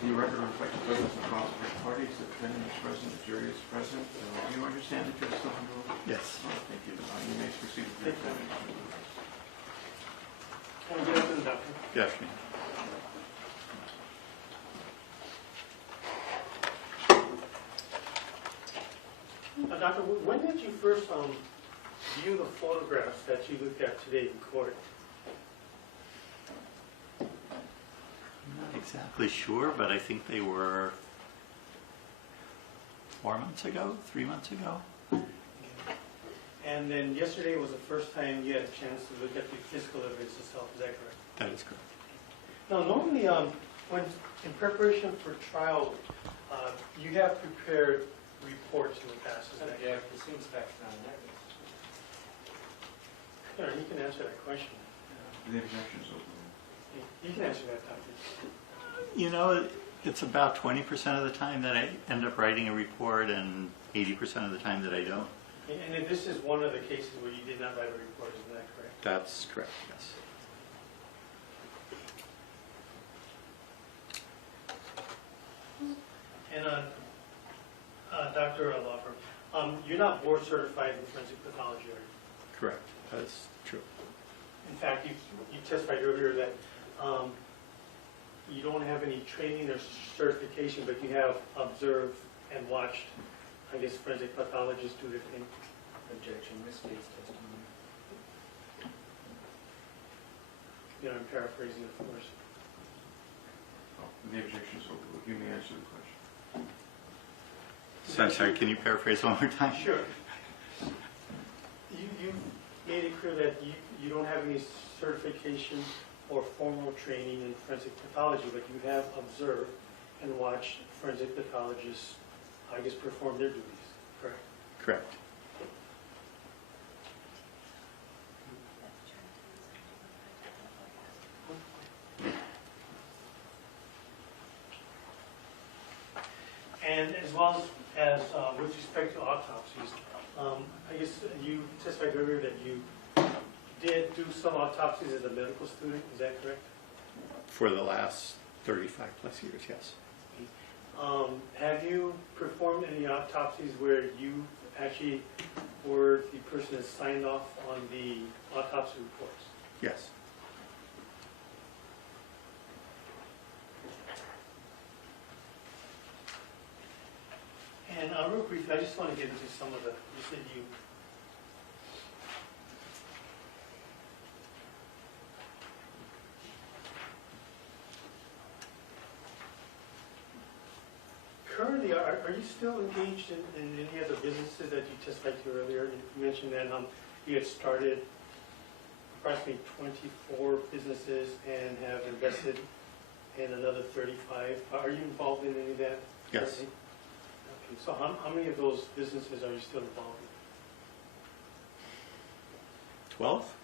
The record reflects the presence of possible parties, the defendant is present, the jury is present. Do you understand that you're still under oath? Yes. Thank you. You may proceed with your examination. Good afternoon, Doctor. Good afternoon. Doctor, when did you first view the photographs that you looked at today in court? I'm not exactly sure, but I think they were 4 months ago, 3 months ago. And then yesterday was the first time you had a chance to look at the physical evidence itself, is that correct? That is correct. Now, normally, when in preparation for trial, you have prepared reports in the past, is that correct? Yeah, it seems back on that. Yeah, you can answer that question. The objection is open. You can answer that, Doctor. You know, it's about 20% of the time that I end up writing a report and 80% of the time that I don't. And if this is one of the cases where you did not write a report, isn't that correct? That's correct, yes. And Dr. Lawfer, you're not board certified in forensic pathology, are you? Correct. That's true. In fact, you testified earlier that you don't have any training or certification, but you have observed and watched, I guess, forensic pathologists do their thing. Objection, misstates testimony. You know, I'm paraphrasing, of course. The objection is open. You may answer the question. So I'm sorry, can you paraphrase one more time? Sure. You made it clear that you don't have any certification or formal training in forensic pathology, but you have observed and watched forensic pathologists, I guess, perform their duties, correct? Correct. And as well as with respect to autopsies, I guess you testified earlier that you did do some autopsies as a medical student, is that correct? For the last 35 plus years, yes. Have you performed any autopsies where you actually were the person that signed off on the autopsy reports? Yes. And real briefly, I just want to get into some of the, you said you, currently, are you still engaged in any other businesses that you testified to earlier? You mentioned that you had started approximately 24 businesses and have invested in another 35. Are you involved in any of that? Yes. Okay. So how many of those businesses are you still involved in? 12?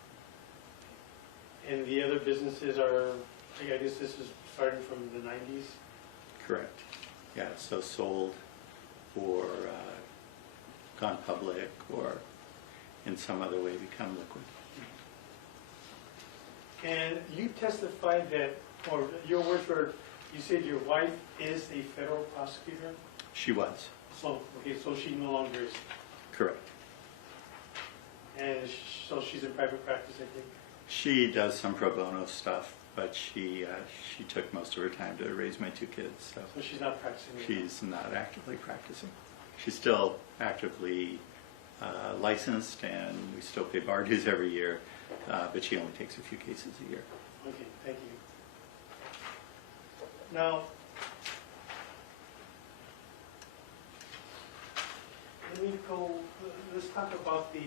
And the other businesses are, I guess this is starting from the 90s? Correct. Yeah, so sold or gone public or in some other way become liquid. And you testified that, or your words were, you said your wife is a federal prosecutor? She was. So, okay, so she no longer is. Correct. And so she's in private practice, I think? She does some pro bono stuff, but she took most of her time to raise my 2 kids. So So she's not practicing anymore. she's not actively practicing. She's still actively licensed, and we still pay bar dues every year, but she only takes a few cases a year. Okay, thank you. Now, let's talk about the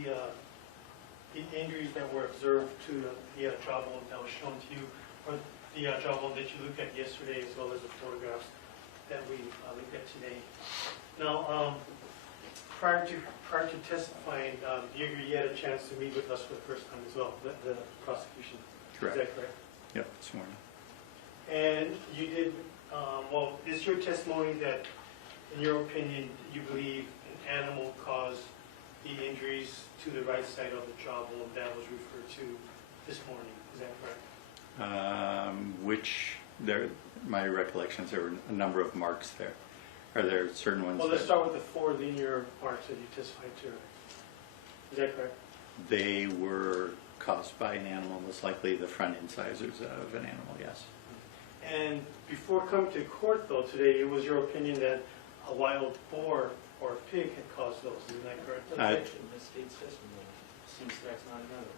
injuries that were observed to the jawbone that was shown to you, or the jawbone that you looked at yesterday, as well as the photographs that we looked at today. Now, prior to testifying, you had a chance to meet with us for the first time as well, the prosecution. Correct. Is that correct? Yep, this morning. And you did, well, is your testimony that, in your opinion, you believe an animal caused the injuries to the right side of the jawbone that was referred to this morning? Is that correct? Which my recollections, there were a number of marks there. Are there certain ones? Well, let's that- start with the 4 linear marks that you testified to. Is that correct? They were caused by an animal, most likely the front incisors of an animal, yes. And before coming to court, though, today, it was your opinion that a wild boar or a pig had caused those. Isn't that correct? Objection, misstates testimony. Seems that's not another.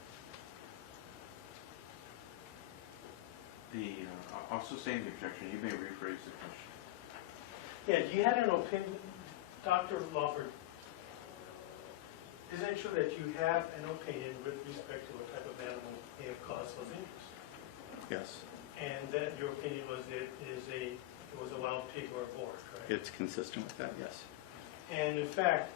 Also saying the objection, you may rephrase the question. Yeah, you had an opinion, Dr. Lawford. Isn't it true that you have an opinion with respect to what type of animal may have caused those injuries? Yes, And that your opinion was that it was a wild pig or a boar, correct? it's consistent with that, yes. And in fact,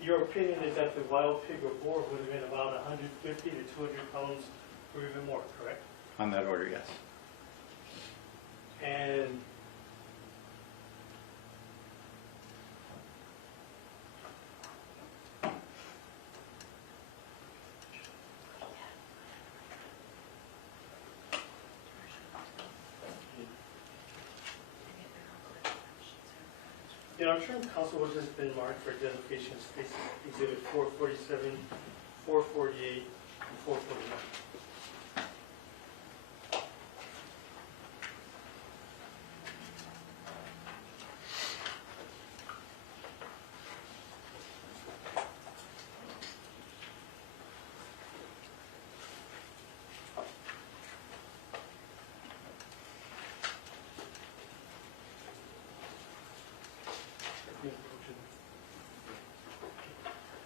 your opinion is that the wild pig or boar would have been about 150 to 200 pounds or even more, correct? On that order, yes. And the Instructional Council has just been marked for identification spaces, exhibit 447, 448, and 449.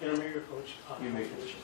Intermediate approach. You may Constitution.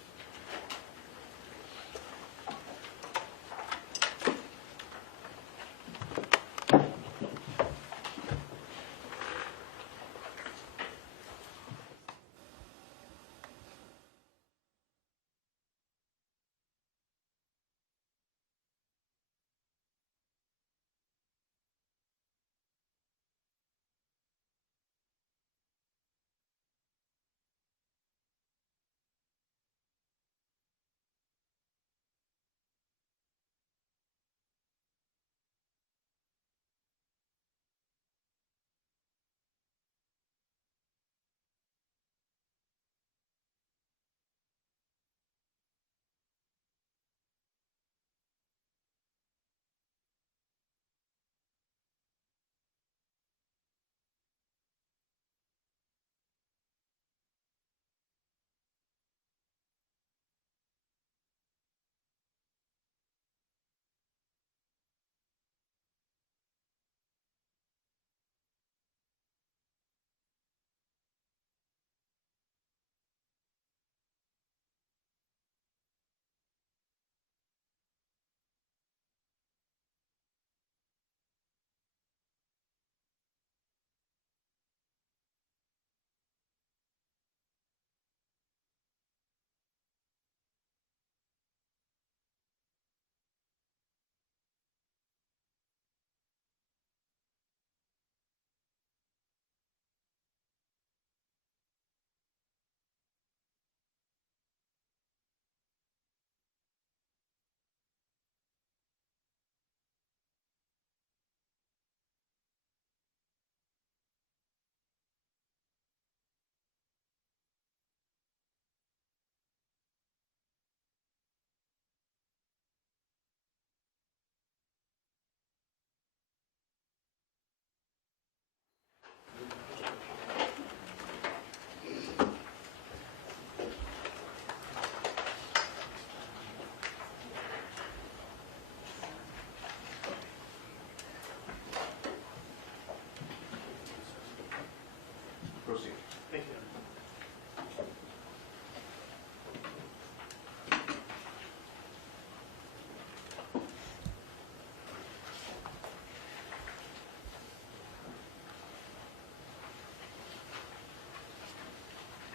Proceed. Thank you.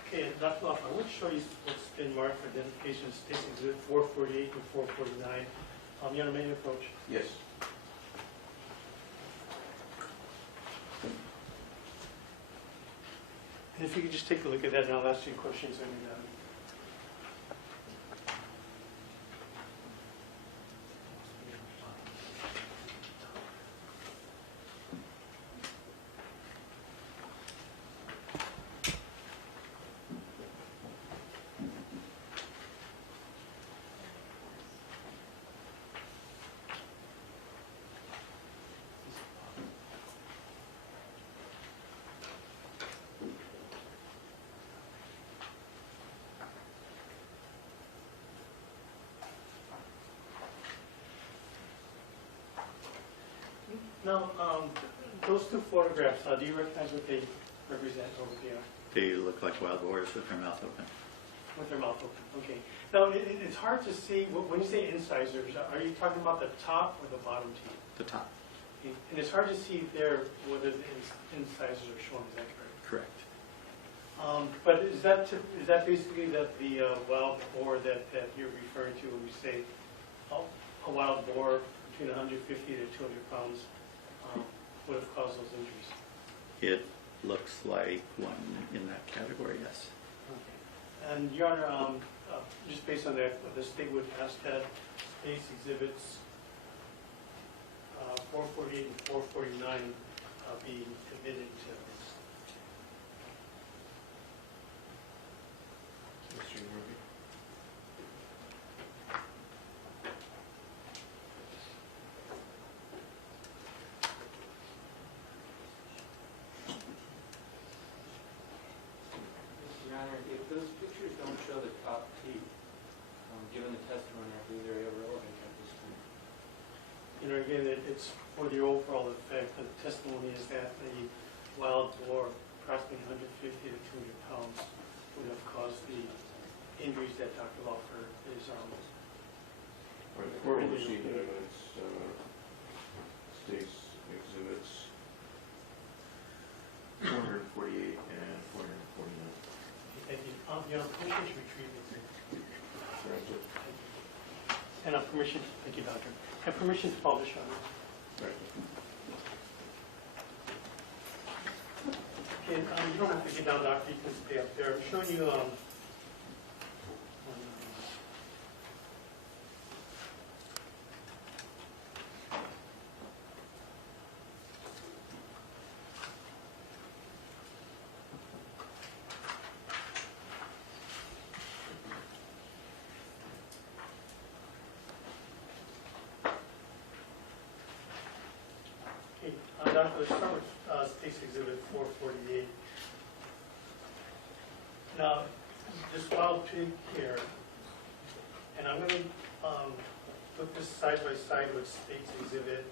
Okay, Dr. Loff, I want to show you what's been marked for identification space exhibit 448 and 449. You want to make an approach? Yes. And if you could just take a look at that, and I'll ask you questions when you're done. Now, those two photographs, do you recognize what they represent over there? They look like wild boars with their mouth open. With their mouth open, okay. Now, it's hard to see, when you say incisors, are you talking about the top or the bottom teeth? The top. Okay. And it's hard to see there whether the incisors are shown, is that correct? Correct. But is that basically the wild boar that you're referring to when you say a wild boar between 150 to 200 pounds would have caused those injuries? It looks like one in that category, yes. Okay. And Your Honor, just based on that, the state would ask that state's exhibits 448 and 449 be admitted to evidence. Mr. Murphy? Your Honor, if those pictures don't show the top teeth, given the testimony, I believe they're irrelevant at this point. You know, again, it's for the overall effect. The testimony is that the wild boar, approximately 150 to 200 pounds, would have caused the injuries that Dr. Lawford is All right, before we proceed to evidence, state's exhibits 448 and 449. Thank you. Your Honor, permission to retrieve it. Granted. And permission, thank you, Doctor. And permission to publish on it. Granted. Okay, you don't have to get down, Doctor. You can stay up there. I'm showing you. Doctor, let's start with State's Exhibit 448. Now, this wild pig here, and I'm going to put this side by side with State's Exhibit.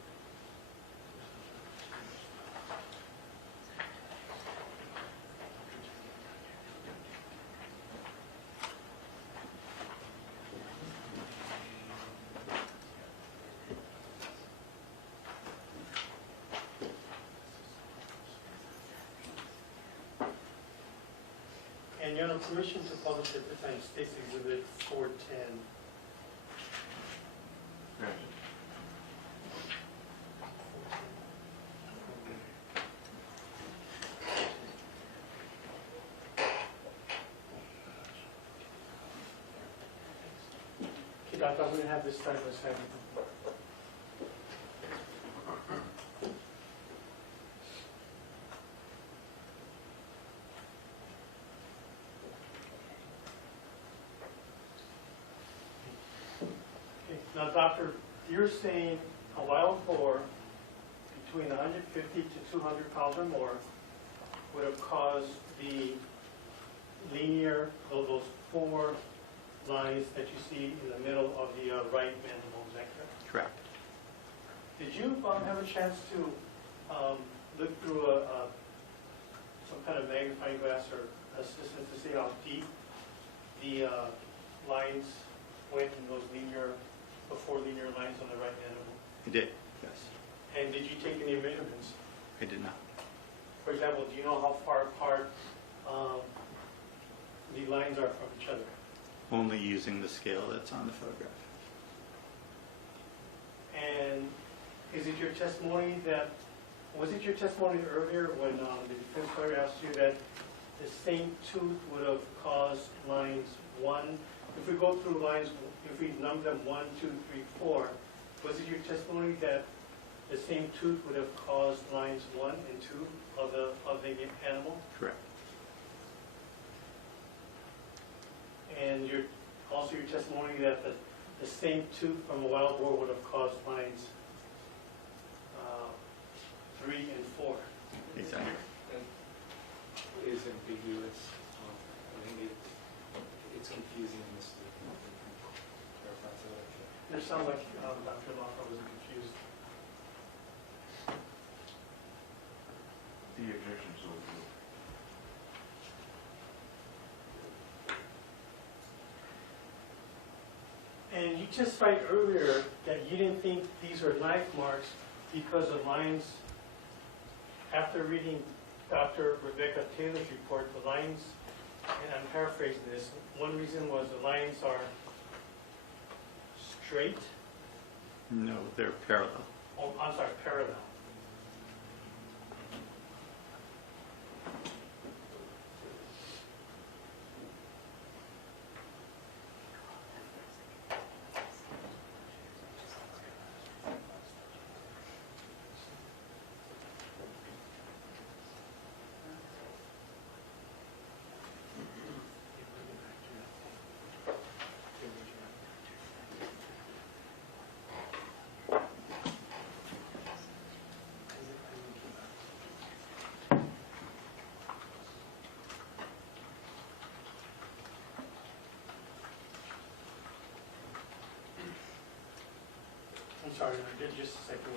And you have permission to publish at the time State's Exhibit 410. Granted. Okay, Doctor, I'm going to have this side by side. Now, Doctor, you're saying a wild boar between 150 to 200 pounds or more would have caused the linear, those four lines that you see in the middle of the right mandible, is that correct? Correct. Did you have a chance to look through some kind of magnifying glass or assistance to see how deep the lines went in those the four linear lines on the right mandible? I did, yes. And did you take any measurements? I did not. For example, do you know how far apart the lines are from each other? Only using the scale that's on the photograph. And is it your testimony was it your testimony earlier when the defense lawyer asked you that the same tooth would have caused lines 1? If we go through lines, if we number them 1, 2, 3, 4, was it your testimony that the same tooth would have caused lines 1 and 2 of the animal? Correct. And also your testimony that the same tooth from a wild boar would have caused lines 3 and 4. Exactly. That is ambiguous. I think it's confusing in this. It sounds like Dr. Lockhart was confused. The objection's overruled. And you just write earlier that you didn't think these were knife marks because the lines, after reading Dr. Rebecca Taylor's report, the lines, and I'm paraphrasing this, one reason was the lines are straight, No, they're parallel. oh, I'm sorry, parallel. I'm sorry, I did just a second.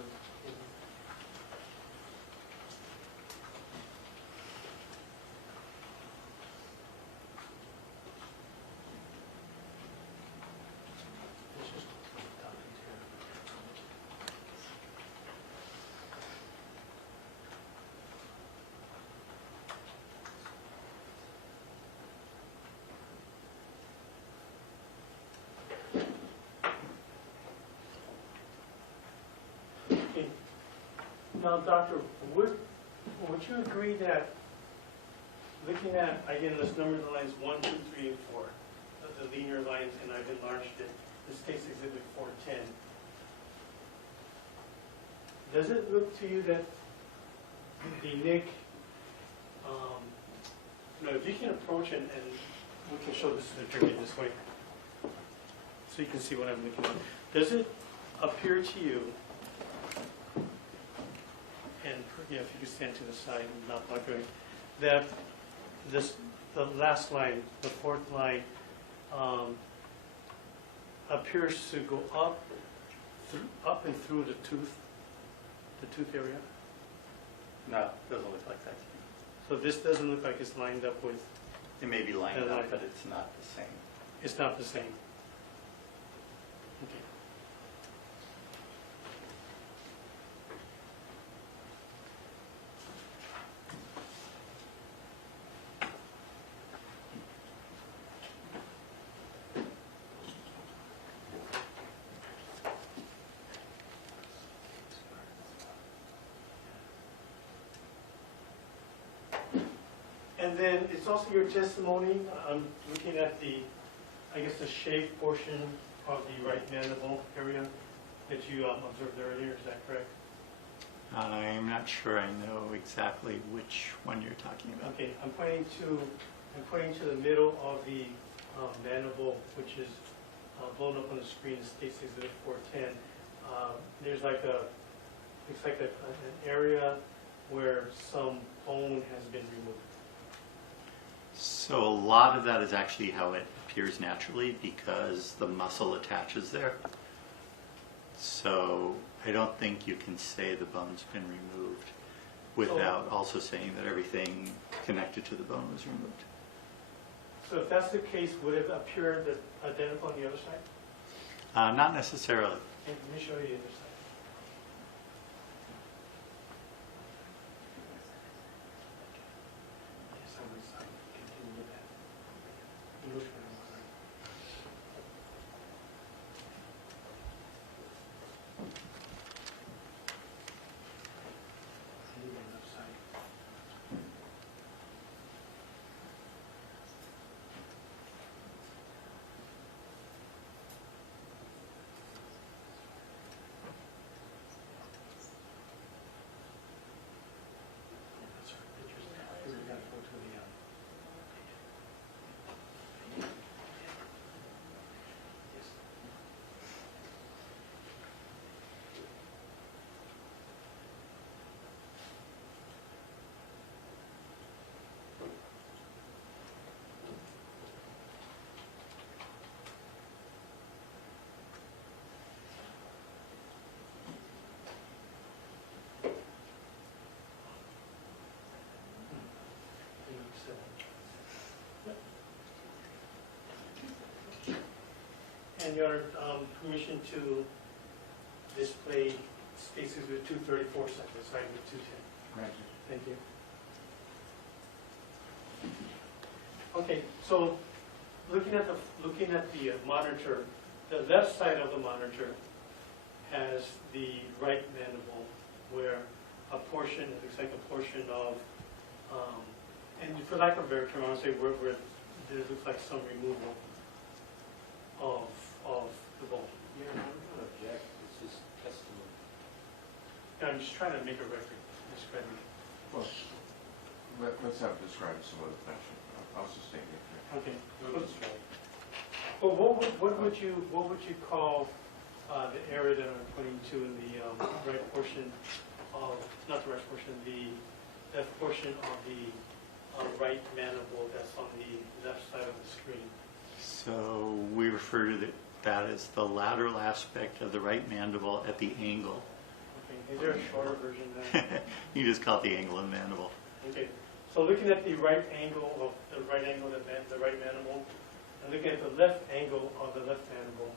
Let's just stop these here. Okay. Now, Doctor, would you agree that looking at, again, let's number the lines 1, 2, 3, and 4, the linear lines, and I've enlarged it, this case exhibit 410. Does it look to you that the nick, if you can approach it and we can show this to the jury this way, so you can see what I'm looking at. Does it appear to you, and if you could stand to the side and not going, that the last line, the fourth line, appears to go up and through the tooth area? No, it doesn't look like that to me. So this doesn't look like it's lined up with, It may be lined The line. up, but it's not the same. it's not the same. Okay. And then it's also your testimony, I'm looking at the, I guess, the shaved portion of the right mandible area that you observed earlier, is that correct? I'm not sure I know exactly which one you're talking about. Okay, I'm pointing to the middle of the mandible, which is blown up on the screen, states exhibit 410. There's like looks like an area where some bone has been removed. So a lot of that is actually how it appears naturally because the muscle attaches there. So I don't think you can say the bone's been removed without also saying that everything connected to the bone was removed. So if that's the case, would it appear identical on the other side? Not necessarily. And let me show you the other side. Yes, on this side. Continue with that. Look at it. And the other side. And your permission to display spaces with 234 seconds, right, with 210. Right. Thank you. Okay, so looking at the monitor, the left side of the monitor has the right mandible, where a portion, it looks like a portion of, and for lack of a better term, I would say where there looks like some removal of the bone. Yeah, I don't object, it's just testimony. I'm just trying to make a record, describe it. Well, let's have it described some other fashion. I'll sustain it. Okay. Well, what would you call the area that I'm pointing to in the right portion of, not the right portion, the left portion of the right mandible that's on the left side of the screen? So we refer to that as the lateral aspect of the right mandible at the angle. Okay. Is there a shorter version than that? You just call it the angle of the mandible. Okay. So looking at the right angle of the right mandible, and looking at the left angle of the left mandible,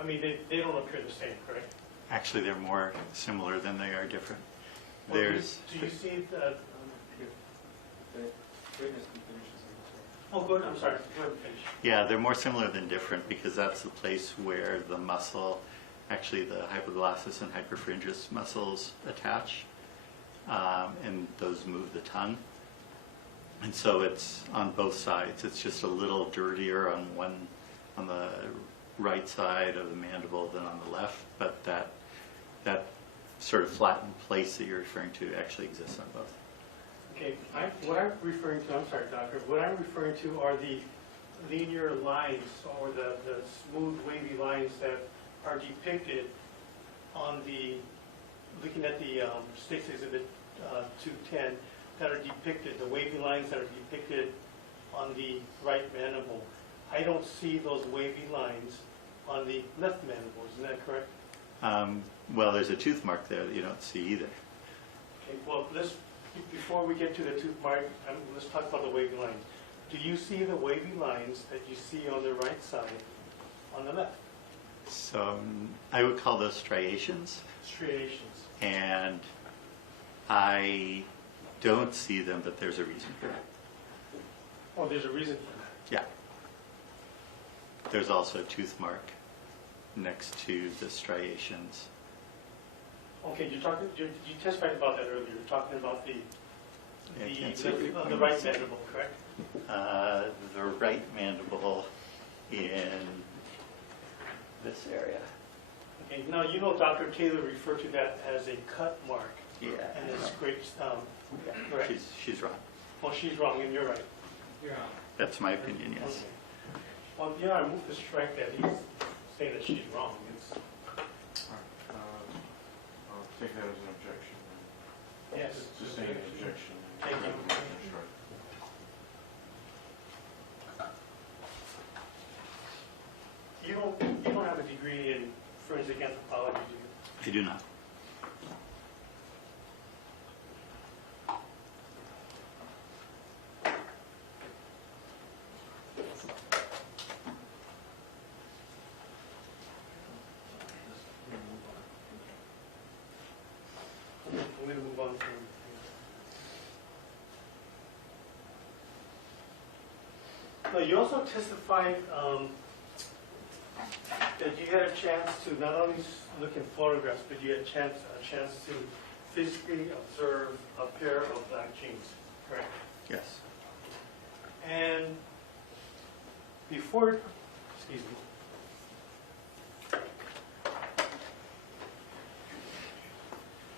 I mean, they don't appear the same, correct? Actually, they're more similar than they are different. Well, There's do you see the, The witness can finish his answer. oh, good, I'm sorry, go ahead and finish. Yeah, they're more similar than different because that's the place where the muscle, actually the hypoglossus and hyperphalangeus muscles attach, and those move the tongue. And so it's on both sides. It's just a little dirtier on the right side of the mandible than on the left, but that sort of flattened place that you're referring to actually exists on both. Okay, what I'm referring to, I'm sorry, doctor, what I'm referring to are the linear lines or the smooth wavy lines that are depicted on the, looking at the state exhibit 210, that are depicted, the wavy lines that are depicted on the right mandible. I don't see those wavy lines on the left mandible, isn't that correct? Well, there's a tooth mark there that you don't see either. Okay, well, before we get to the tooth mark, let's talk about the wavy lines. Do you see the wavy lines that you see on the right side, on the left? So I would call those striations, Striations. and I don't see them, but there's a reason for that. Oh, there's a reason for that. Yeah. There's also a tooth mark next to the striations. Okay, you testified about that earlier. You're talking about the I can't see it. on the right mandible, correct? The right mandible in this area. Okay, now you know Dr. Taylor referred to that as a cut mark Yeah. and a scraped, correct? She's wrong. Well, she's wrong and you're right. Yeah. That's my opinion, yes. Okay. Well, yeah, I moved to strike that. He's saying that she's wrong. It's, All right. I'll take that as an objection. yes. Sustain the objection. Thank you. Sure. You don't have a degree in forensic anthropology, do you? I do not. We're going to move on to. Now, you also testified that you had a chance to not only look in photographs, but you had a chance to physically observe a pair of black jeans, correct? Yes. And before, excuse me.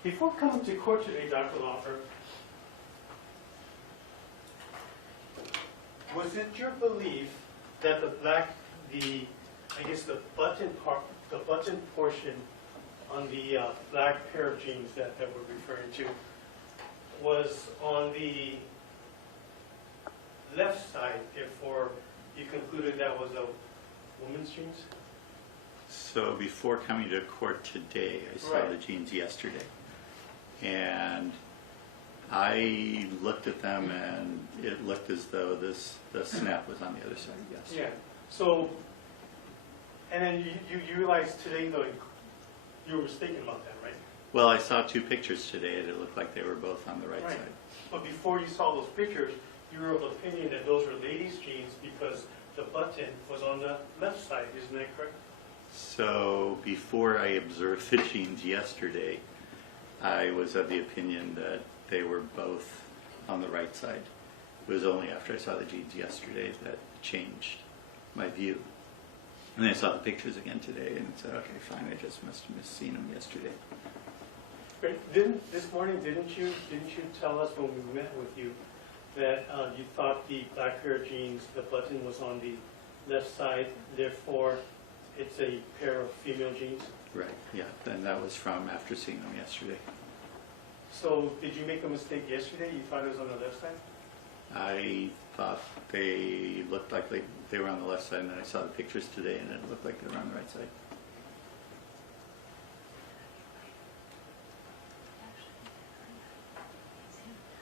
Before coming to court today, Dr. Laufer, was it your belief that the button portion on the black pair of jeans that we're referring to was on the left side, therefore you concluded that was a woman's jeans? So before coming to court today, I saw Right. the jeans yesterday. And I looked at them and it looked as though the snap was on the other side, yes. Yeah. So And then you realized today, though, you were mistaken about that, right? Well, I saw two pictures today, and it looked like they were both on the right Right. side. But before you saw those pictures, you were of the opinion that those were ladies' jeans because the button was on the left side, isn't that correct? So before I observed the jeans yesterday, I was of the opinion that they were both on the right side. It was only after I saw the jeans yesterday that changed my view. And then I saw the pictures again today and said, okay, fine, I just must have seen them yesterday. Right. This morning, didn't you tell us when we met with you that you thought the black pair of jeans, the button was on the left side, therefore it's a pair of female jeans? Right, yeah, and that was from after seeing them yesterday. So did you make a mistake yesterday? You thought it was on the left side? I thought they looked like they were on the left side, and then I saw the pictures today, and it looked like they were on the right side.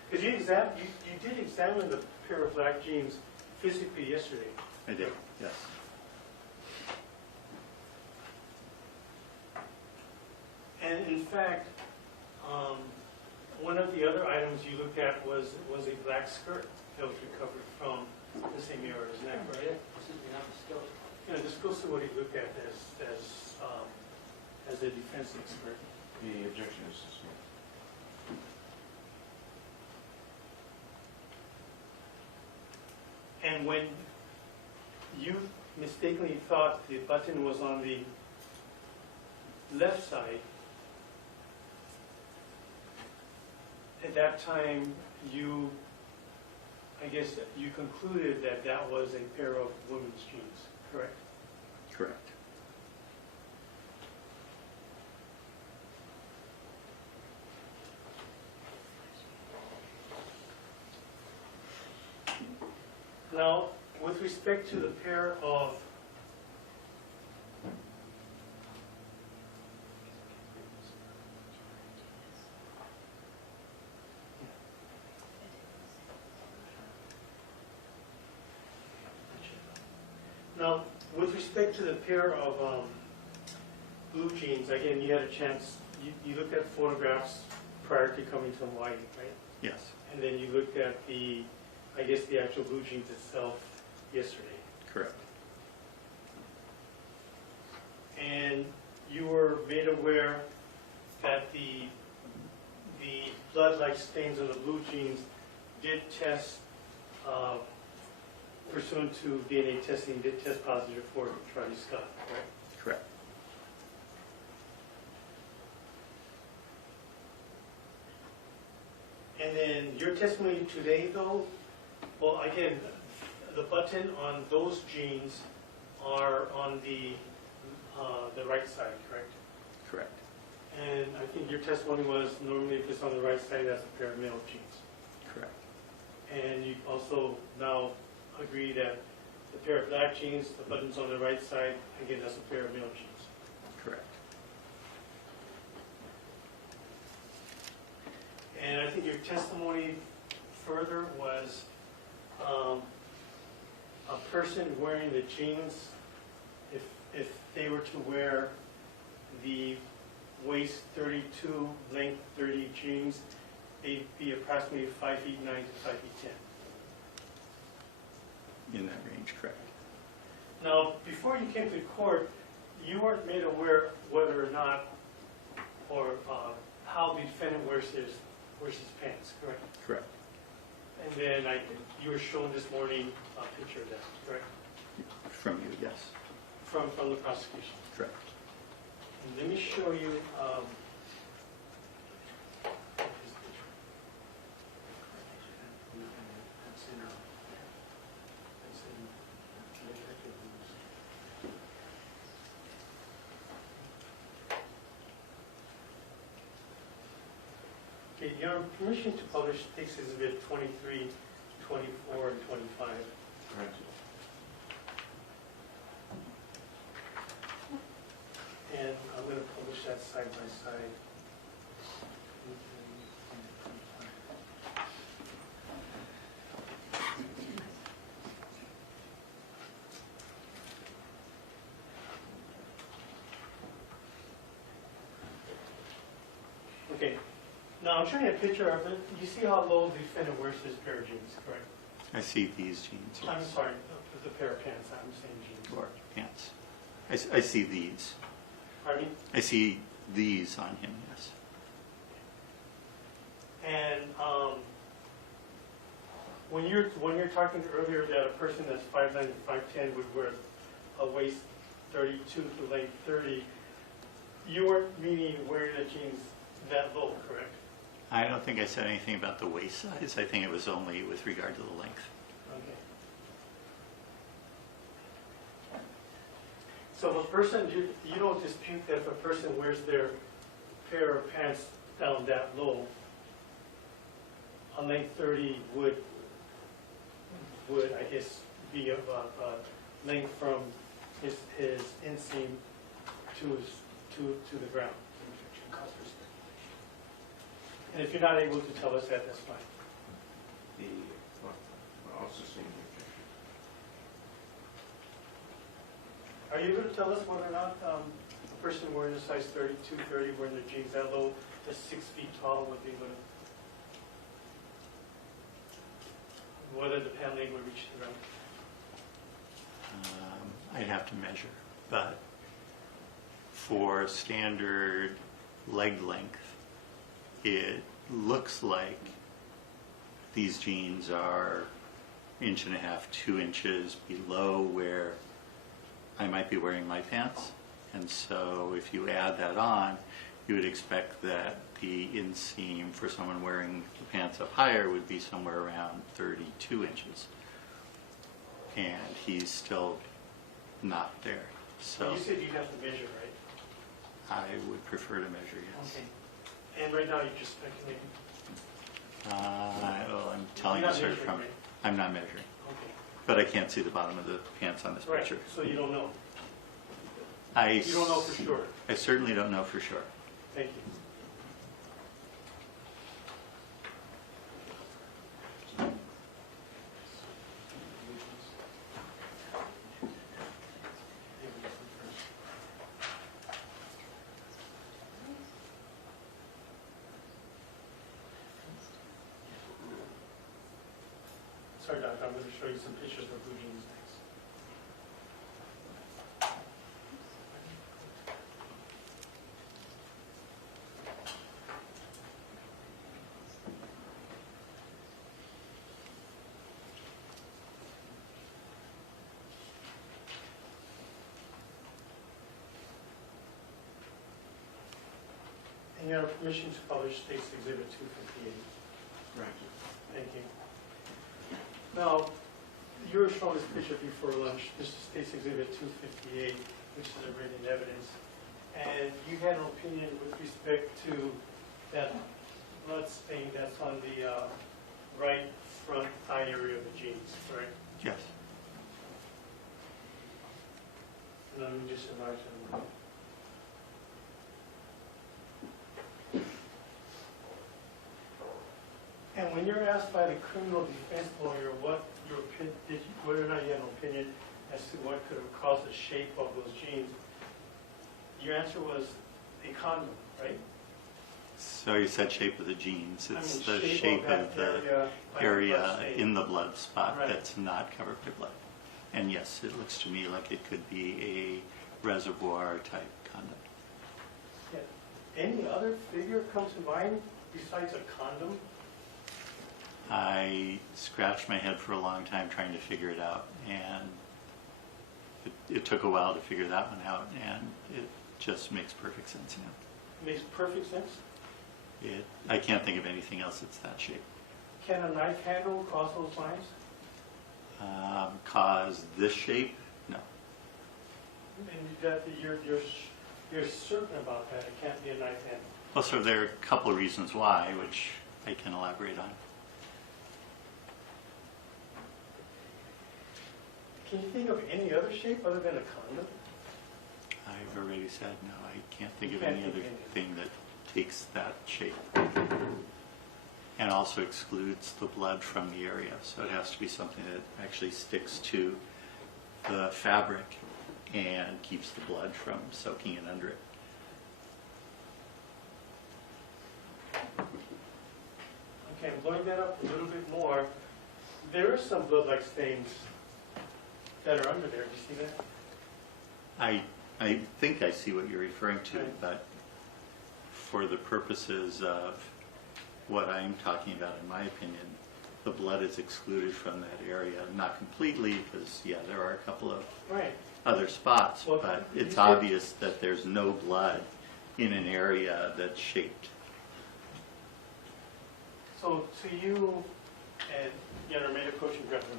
Because you did examine the pair of black jeans physically yesterday. I did, yes. And in fact, one of the other items you looked at was a black skirt that was recovered from the same area, isn't that correct? You know, just go see what he looked at as a defense expert. The objection is dismissed. And when you mistakenly thought the button was on the left side, at that time I guess you concluded that that was a pair of women's jeans, correct? Correct. Now, with respect to the pair of blue jeans, again, you had a chance, you looked at photographs prior to coming to Hawaii, right? Yes, And then you looked at the actual blue jeans itself yesterday. correct. And you were made aware that the blood-like stains on the blue jeans did test, pursuant to DNA testing, did test positive for Charlie Scott, correct? Correct. And then your testimony today, though, well, again, the button on those jeans are on the right side, correct? Correct. And I think your testimony was normally if it's on the right side, that's a pair of male jeans. Correct. And you also now agree that the pair of black jeans, the button's on the right side, again, that's a pair of male jeans. Correct. And I think your testimony further was a person wearing the jeans, if they were to wear the waist 32, length 30 jeans, they'd be approximately 5'9" to 5'10". In that range, correct. Now, before you came to court, you weren't made aware whether or not, or how the defendant wears his pants, correct? Correct. And then you were shown this morning a picture of that, correct? From you, yes. From the prosecution. Correct. And let me show you his picture. Okay, your permission to publish takes exhibit 23, 24, and 25. Correct. And I'm going to publish that side by side. Okay. Now, I'm showing you a picture of it. You see how low the defendant wears his pair of jeans, correct? I see these jeans. I'm Yes. sorry, the pair of pants, I'm saying jeans. Or pants. I see these. Pardon me? I see these on him, yes. And when you're talking earlier that a person that's 5'9" to 5'10" would wear a waist 32 to length 30, you weren't meaning wearing the jeans that low, correct? I don't think I said anything about the waist size. I think it was only with regard to the length. Okay. So if a person, you don't dispute that if a person wears their pair of pants down that low, a length 30 would I guess be a length from his inseam to the ground. And if you're not able to tell us that, that's fine. Well, I'll also see the picture. Are you able to tell us whether or not a person wearing a size 32, 30, wearing their jeans that low, that's 6 feet tall, would be able to, whether the pant leg would reach the ground? I'd have to measure, but for standard leg length, it looks like these jeans are 1.5 inches, 2 inches below where I might be wearing my pants. And so if you add that on, you would expect that the inseam for someone wearing the pants up higher would be somewhere around 32 inches. And he's still not there. So You said you'd have to measure, right? I would prefer to measure, yes. Okay. And right now you're just speculating? Well, I'm telling You're you not sort of measuring, from, right? I'm not measuring, Okay. but I can't see the bottom of the pants on this Right, picture. so you don't know? You You don't know for sure? I certainly don't know for sure. Thank you. Sorry, Doc, I'm going to show you some pictures of blue jeans next. And you have permission to publish State's Exhibit 258. Granted. Thank you. Now, you were shown this picture before lunch. This is State's Exhibit 258, which is a written evidence. And you had an opinion with respect to that blood stain that's on the right front thigh area of the jeans, correct? Yes. And let me just enlarge it. And when you're asked by the criminal defense lawyer whether or not you had an opinion as to what could have caused the shape of those jeans, your answer was a condom, right? So you said shape of the jeans. It's I mean, the shape of that the by area blood stain. in the blood spot Right. that's not covered by blood. And yes, it looks to me like it could be a reservoir type condom. Yeah. Any other figure come to mind besides a condom? I scratched my head for a long time trying to figure it out, and it took a while to figure that one out, and it just makes perfect sense now. Makes perfect sense. I can't think of anything else that's that shape. Can a knife handle cross those lines? Cause this shape? No. And you're certain about that? It can't be a knife handle. Well, so there are a couple of reasons why, which I can elaborate on. Can you think of any other shape other than a condom? I've already said no, I can't think You of can't any think other of anything. thing that takes that shape. And also excludes the blood from the area, so it has to be something that actually sticks to the fabric and keeps the blood from soaking in under it. blowing that up a little bit more, there is some blood-like stains that are under there. Do you see that? I think I see what you're referring to, Right. but for the purposes of what I'm talking about, in my opinion, the blood is excluded from that area. Not completely, because, yeah, there are a couple of Right. other spots, Well, but you it's said- obvious that there's no blood in an area that's shaped. So to you, and Yenner made a coaching grab the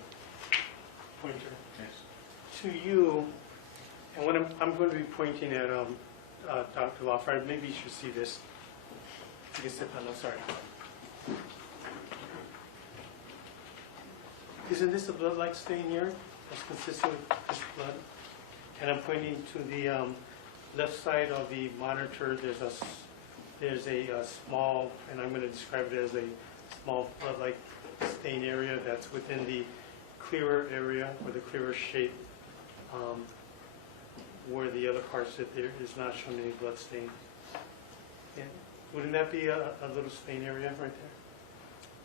pointer. Yes. To you, and what I'm going to be pointing at Dr. Lawford, maybe you should see this. You can sit down, no, sorry. Isn't this a blood-like stain here? That's consistent with this blood? And I'm pointing to the left side of the monitor. There's a small, and I'm going to describe it as a small blood-like stain area that's within the clearer area or the clearer shape, where the other parts that there is not showing any blood stain. Yeah. Wouldn't that be a little stain area right there?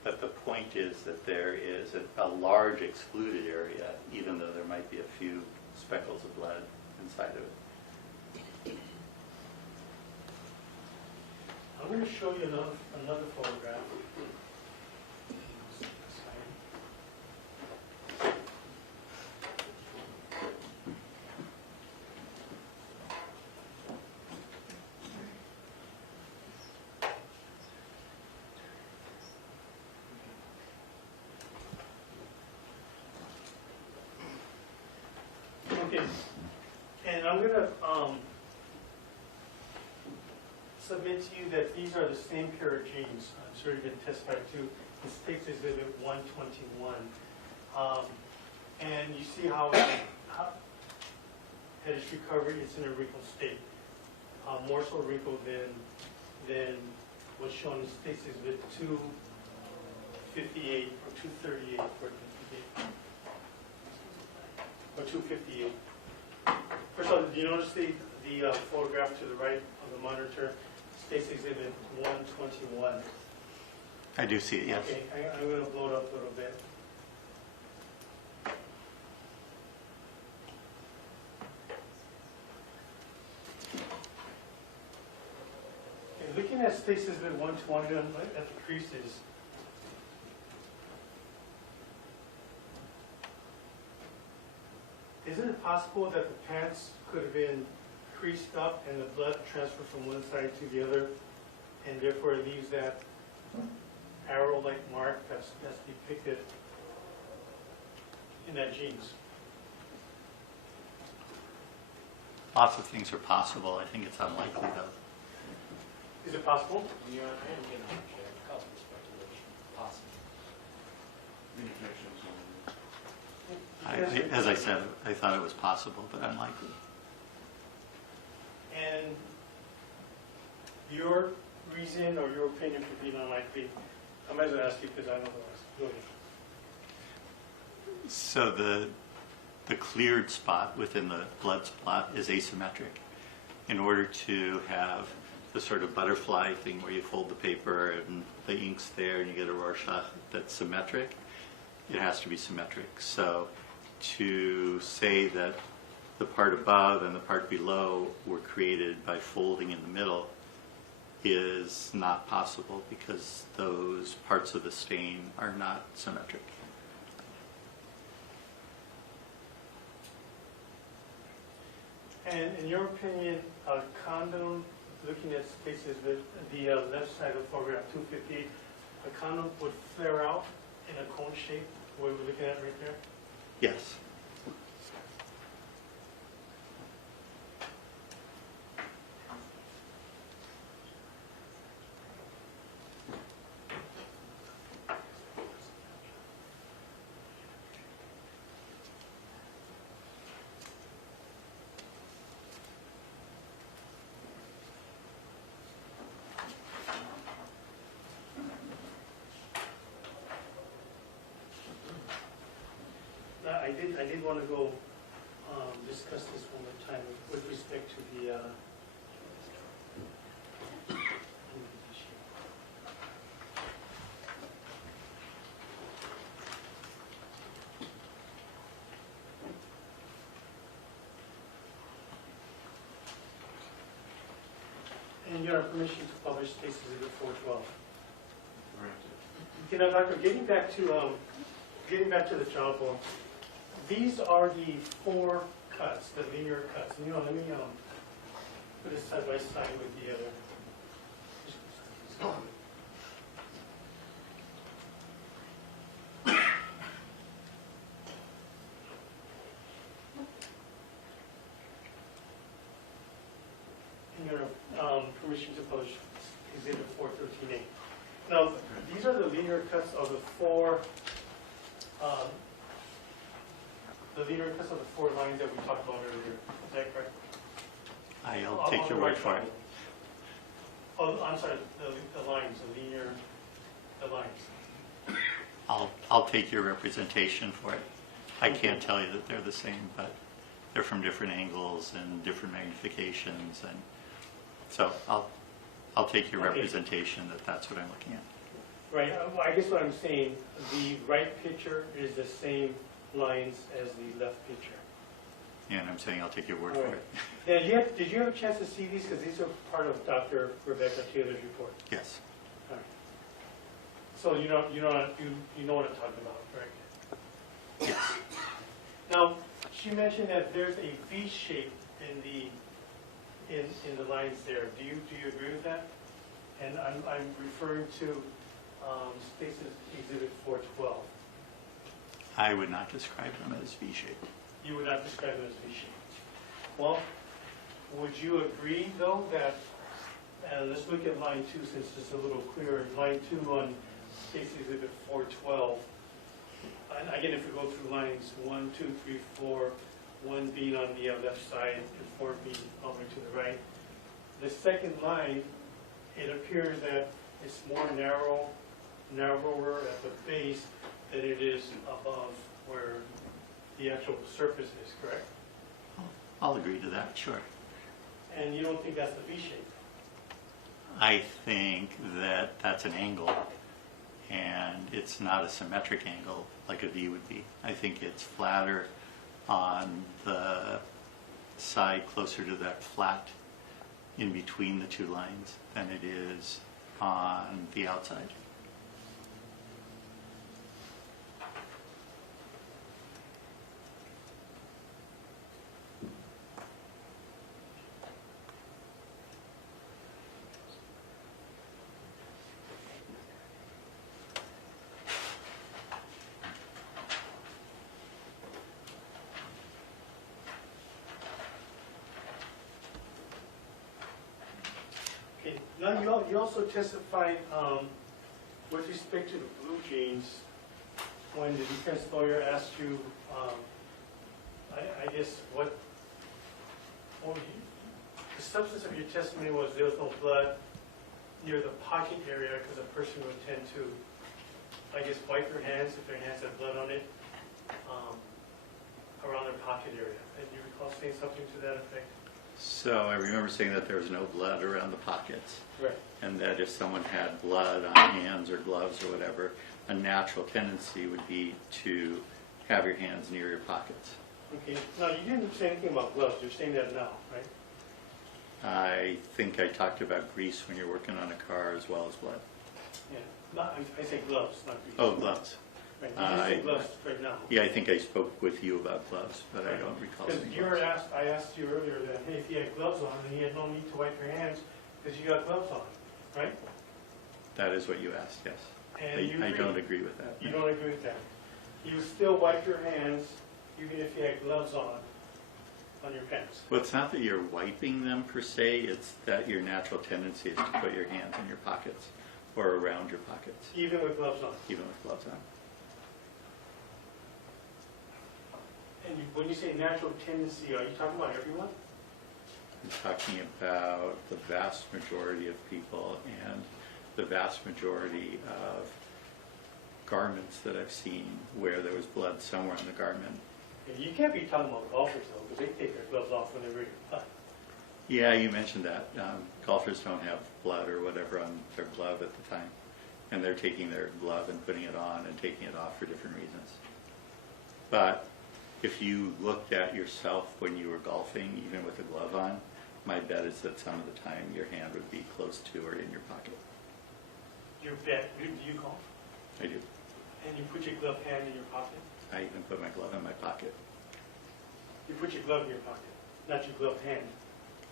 But the point is that there is a large excluded area, even though there might be a few speckles of blood inside of it. I'm going to show you another photograph. Okay, and I'm going to submit to you that these are the same pair of jeans. It's already been testified to. In States Exhibit 121. And you see how head is recovered. It's in a wrinkled state. More so wrinkled than what's shown in States Exhibit 258 or 238 or 258. First of all, do you notice the photograph to the right of the monitor? States Exhibit 121. I do see it, yes. Okay, I'm going to blow it up a little bit. Okay, looking at States Exhibit 120 at the creases, isn't it possible that the pants could have been creased up and the blood transferred from one side to the other, and therefore it leaves that arrow-like mark that's depicted in that jeans? Lots of things are possible. I think it's unlikely, though. Is it possible? Your Honor, I am getting a couple of speculation, possible. Infections on As I said, I thought it was possible, but unlikely. And your reason or your opinion for being unlikely, I might as well ask you because I know the rest. Go ahead. So the cleared spot within the blood spot is asymmetric. In order to have the sort of butterfly thing where you fold the paper and the ink's there and you get a Rorschach that's symmetric, it has to be symmetric. So to say that the part above and the part below were created by folding in the middle is not possible because those parts of the stain are not symmetric. And in your opinion, a condom, looking at spaces with the left side of photograph 258, a condom would flare out in a cone shape, what we're looking at right there? Yes. Now, I did want to go discuss this one more time with respect to the And your permission to publish Case Exhibit 412. Granted. You know, Doctor, getting back to the jawbone, these are the 4 cuts, the linear cuts. And, you know, let me put it side by side with the other. And your permission to publish Exhibit 413A. Now, these are the linear cuts of the 4. The linear cuts of the 4 lines that we talked about earlier. Is that correct? I'll take your word for it. Oh, I'm sorry, the lines, the lines. I'll take your representation for it. I can't tell you that they're the same, but they're from different angles and different magnifications, and so I'll take your representation that that's what I'm looking at. Right. I guess what I'm saying, the right picture is the same lines as the left picture. And I'm saying I'll take your word All for right. it. Now, did you have a chance to see these? Because these are part of Dr. Rebecca Taylor's report. Yes. All right. So you know what I'm talking about, right? Yes. Now, she mentioned that there's a V shape in the lines there. Do you agree with that? And I'm referring to Spaces Exhibit 412. I would not describe them as V-shaped. You would not describe it as V-shaped. Well, would you agree, though, that, let's look at line 2 since it's a little clearer. Line 2 on Space Exhibit 412. And again, if we go through lines 1, 2, 3, 4, 1 being on the left side and 4 being all the way to the right. The second line, it appears that it's more narrower at the base than it is above where the actual surface is, correct? I'll agree to that, sure. And you don't think that's the V shape? I think that that's an angle, and it's not a symmetric angle like a V would be. I think it's flatter on the side closer to that flat in between the 2 lines than it is on the outside. Okay. Now, you also testified with respect to the blue jeans when the defense lawyer asked you, I guess, the substance of your testimony was there was no blood near the pocket area because a person would tend to, I guess, wipe their hands if their hands had blood on it around their pocket area. And you recall saying something to that effect? So I remember saying that there was no blood around the pockets, Right. and that if someone had blood on hands or gloves or whatever, a natural tendency would be to have your hands near your pockets. Okay. Now, you didn't say anything about gloves. You're saying that now, right? I think I talked about grease when you're working on a car as well as blood. Yeah. No, I say gloves, not grease. Oh, gloves. Right. You just say gloves right now. Yeah, I think I spoke with you about gloves, but I don't recall Because saying you were gloves. I asked you earlier that, hey, if you had gloves on, then you had no need to wipe your hands because you got gloves on, right? That is what you asked, yes. And you I agree. don't agree with that. You don't agree with that. You still wipe your hands even if you had gloves on your pants. Well, it's not that you're wiping them per se, it's that your natural tendency is to put your hands in your pockets or around your pockets, Even with gloves on. even with gloves on. And when you say natural tendency, are you talking about everyone? I'm talking about the vast majority of people and the vast majority of garments that I've seen where there was blood somewhere on the garment. And you can't be talking about golfers, though, because they take their gloves off when they're ready to putt. Yeah, you mentioned that. Golfers don't have blood or whatever on their glove at the time. And they're taking their glove and putting it on and taking it off for different reasons. But if you looked at yourself when you were golfing, even with a glove on, my bet is that some of the time your hand would be close to or in your pocket. Your bet, do you golf? I do. And you put your gloved hand in your pocket? I even put my glove in my pocket. You put your glove in your pocket, not your gloved hand.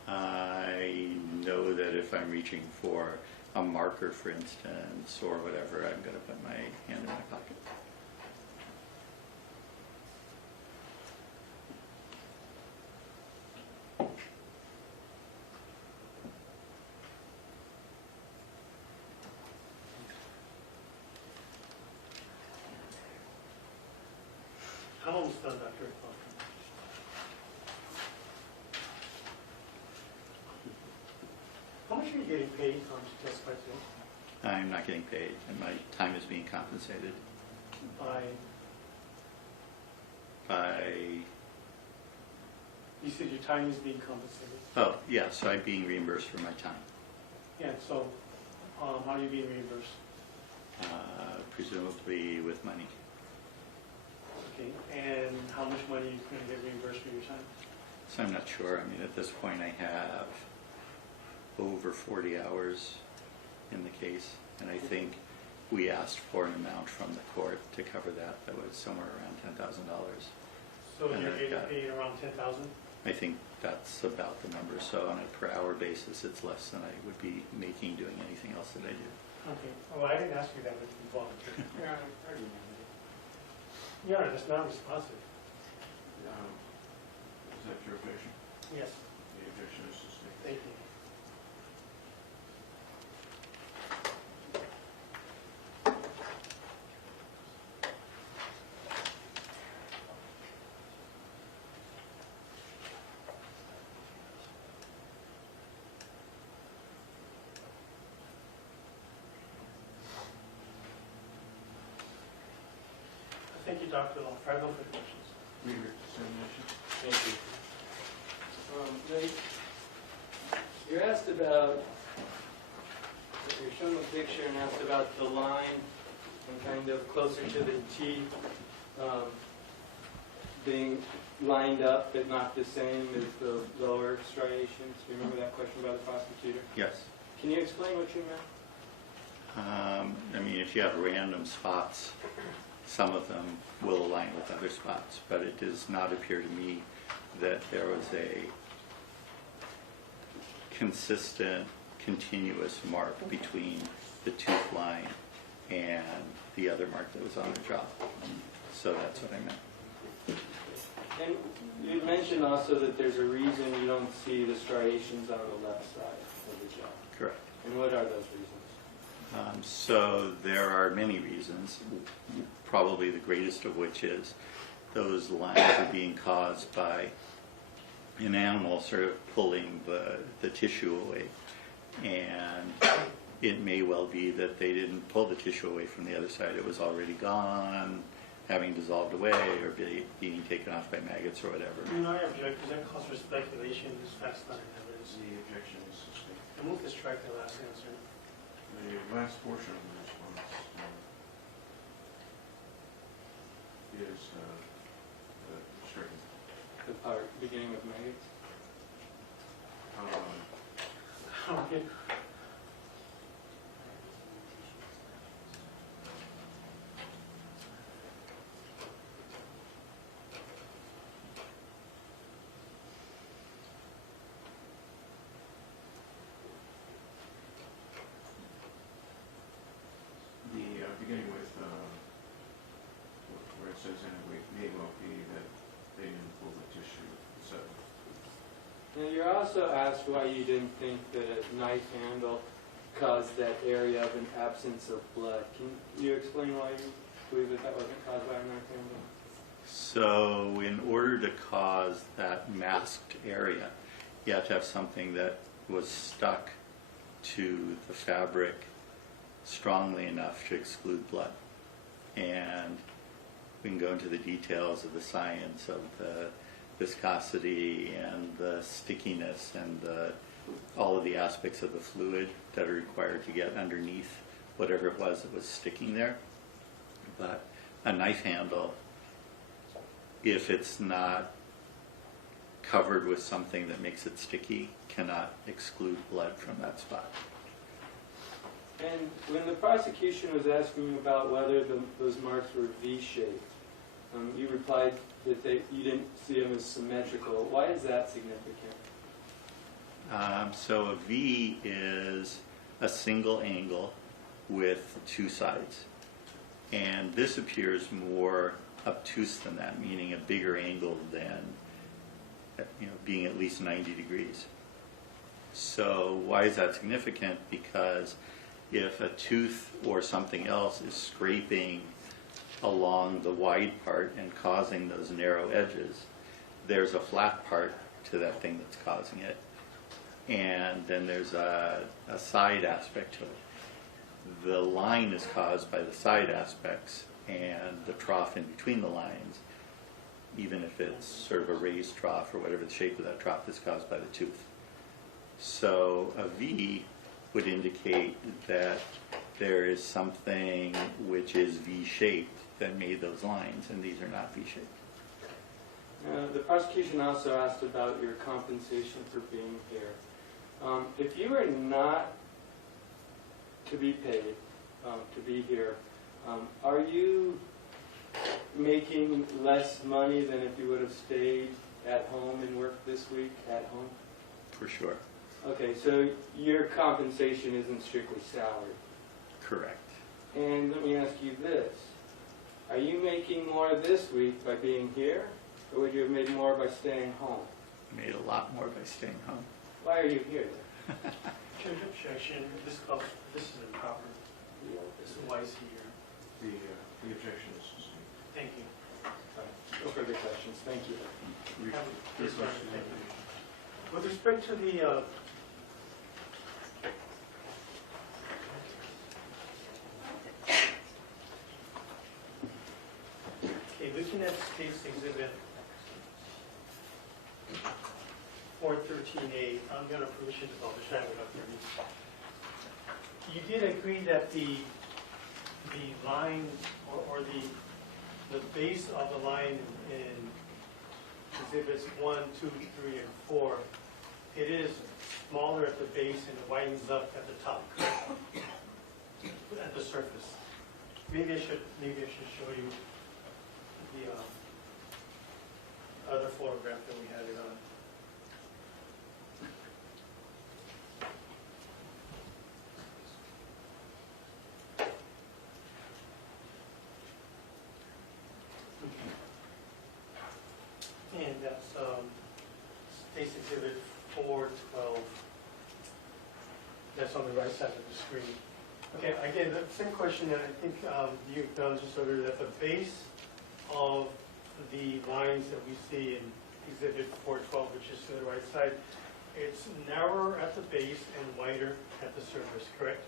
I know that if I'm reaching for a marker, for instance, or whatever, I'm going to put my hand in my pocket. I'm almost done, Dr. How much are you getting paid to testify today? I'm not getting paid, and my time is being compensated By, by, you said your time is being compensated. oh, yeah, so I'm being reimbursed for my time. Yeah, so how are you being reimbursed? Presumably with money. Okay, and how much money are you going to get reimbursed for your time? So I'm not sure. I mean, at this point, I have over 40 hours in the case, and I think we asked for an amount from the court to cover that. That was somewhere around $10,000. So And you're I've getting got- paid around 10,000? I think that's about the number. So on a per hour basis, it's less than I would be making doing anything else that I do. Okay, well, I didn't ask you that, but you volunteered. Yeah, I remember it. Yeah, that's not responsive. Is that your objection? Yes, The objection is sustained. thank you. Thank you, Dr. Long. I have no further questions. Read your dissemination. Thank you. Nate, you're asked about, you're shown the picture and asked about the line and kind of closer to the teeth being lined up but not the same as the lower striations. Do you remember that question by the prosecutor? Yes. Can you explain what you meant? I mean, if you have random spots, some of them will align with other spots, but it does not appear to me that there was a consistent, continuous mark between the tooth line and the other mark that was on the jaw. So that's what I meant. And you mentioned also that there's a reason you don't see the striations on the left side of the jaw. Correct. And what are those reasons? So there are many reasons, probably the greatest of which is those lines are being caused by an animal sort of pulling the tissue away. And it may well be that they didn't pull the tissue away from the other side. It was already gone, having dissolved away, or being taken off by maggots or whatever. No, I object, because that calls for speculation, this fact's not in evidence. The objection is sustained. I move to strike the last answer. The last portion of the response is stricken. The part beginning with maggots? Okay. Beginning with where it says, and it may well be that they didn't pull the tissue, so. Now, you're also asked why you didn't think that a knife handle caused that area of an absence of blood. Can you explain why you believe that that wasn't caused by a knife handle? So in order to cause that masked area, you have to have something that was stuck to the fabric strongly enough to exclude blood. And we can go into the details of the science of the viscosity and the stickiness and all of the aspects of the fluid that are required to get underneath whatever it was that was sticking there. But a knife handle, if it's not covered with something that makes it sticky cannot exclude blood from that spot. And when the prosecution was asking you about whether those marks were V-shaped, you replied that you didn't see them as symmetrical. Why is that significant? So a V is a single angle with two sides. And this appears more obtuse than that, meaning a bigger angle than, being at least 90 degrees. So why is that significant? Because if a tooth or something else is scraping along the wide part and causing those narrow edges, there's a flat part to that thing that's causing it. And then there's a side aspect to it. The line is caused by the side aspects, and the trough in between the lines, even if it's sort of a raised trough or whatever the shape of that trough, is caused by the tooth. So a V would indicate that there is something which is V-shaped that made those lines, and these are not V-shaped. The prosecution also asked about your compensation for being here. If you were not to be paid to be here, are you making less money than if you would have stayed at home and worked this week at home? For sure. Okay, so your compensation isn't strictly salary. Correct. And let me ask you this. Are you making more this week by being here, or would you have made more by staying home? Made a lot more by staying home. Why are you here? Judge, objection, this is improper. This is why is he here? The objection is sustained. Thank you. No further questions. Thank you. Yes, sir. Thank you. With respect to the looking at State's Exhibit 413A, I'm going to permission to publish that up there. You did agree that the line or the base of the line in Exhibits 1, 2, 3, and 4, it is smaller at the base and it widens up at the top, correct? At the surface. Maybe I should show you the other photograph that we had it on. And that's State's Exhibit 412. That's on the right side of the screen. Okay, again, the same question that I think you acknowledged just earlier, that the base of the lines that we see in Exhibit 412, which is to the right side, it's narrower at the base and wider at the surface, correct?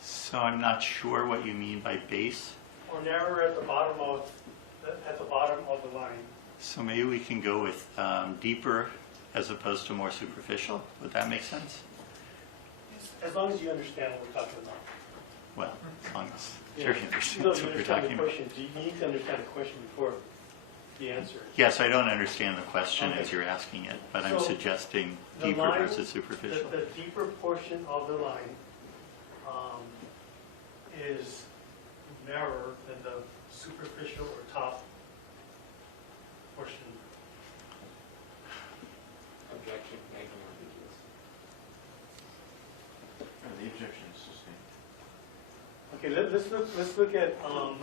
So I'm not sure what you mean by base. Or narrower at the bottom of the line. So maybe we can go with deeper as opposed to more superficial. Would that make sense? As long as you understand what we're talking about. Well, as long as Yeah. Jerry understands what we're talking about. Do you need to understand the question before the answer? Yes, I don't understand the question as Okay. you're asking it, but I'm So, suggesting the deeper line- versus superficial. The deeper portion of the line is narrower than the superficial or top portion. Objection. Making ambiguous. The objection is sustained. Okay, let's look at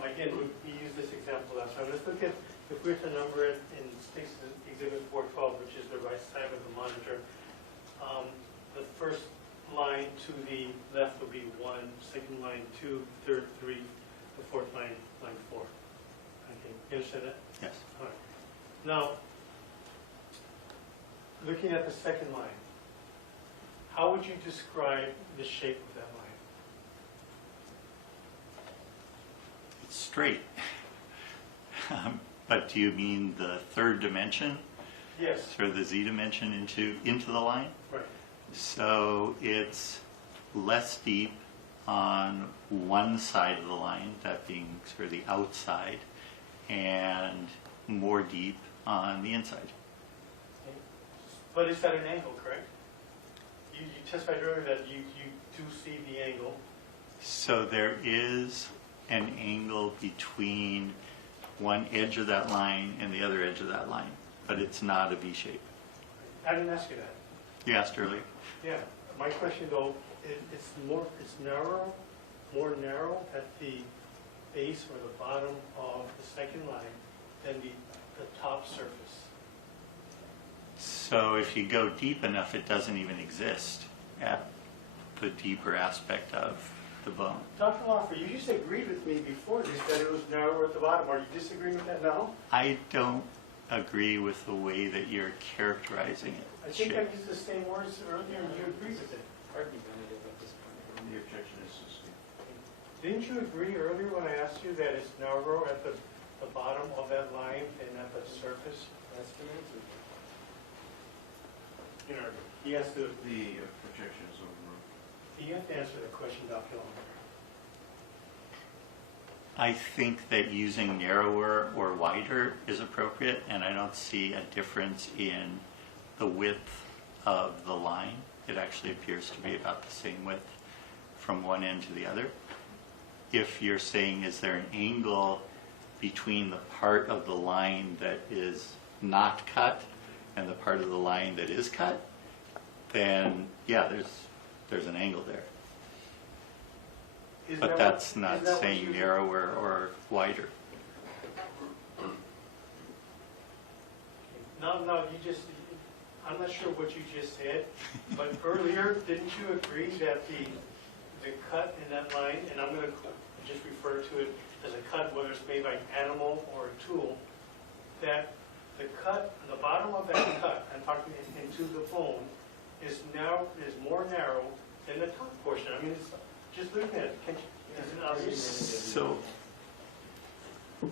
again, we used this example last time. Let's look at, if we were to number it in State's Exhibit 412, which is the right side of the monitor. The first line to the left would be 1, second line 2, third 3, the fourth line 4. Okay, you understand that? Yes. All right. Now, looking at the second line, how would you describe the shape of that line? It's straight. But do you mean the third dimension, Yes, or the z dimension into the line? right. So it's less deep on one side of the line, that being sort of the outside, and more deep on the inside. But it's at an angle, correct? You testified earlier that you do see the angle. So there is an angle between one edge of that line and the other edge of that line, but it's not a V shape. I didn't ask you that. You asked earlier. Yeah, my question though, it's narrow, more narrow at the base or the bottom of the second line than the top surface. So if you go deep enough, it doesn't even exist at the deeper aspect of the bone. Dr. Lawfer, you just agreed with me before this that it was narrower at the bottom. Are you disagreeing with that now? I don't agree with the way that you're characterizing it. I think I used the same words earlier and you agreed with it. Argumentative at this point. The objection is sustained. Didn't you agree earlier when I asked you that it's narrower at the bottom of that line than at the surface? That's the answer. You know, he has to, The objection is overruled. you have to answer the question, Dr. Lawfer. I think that using narrower or wider is appropriate, and I don't see a difference in the width of the line. It actually appears to be about the same width from one end to the other. If you're saying, is there an angle between the part of the line that is not cut and the part of the line that is cut, then yeah, there's an angle there. Isn't But that that's what- not isn't that what saying you- narrower or wider. No, you just, I'm not sure what you just said, but earlier, didn't you agree that the cut in that line, and I'm going to just refer to it as a cut, whether it's made by an animal or a tool, that the cut, the bottom of that cut, I'm talking into the bone, is more narrow than the top portion. I mean, it's just looking at it, is it obvious? So, The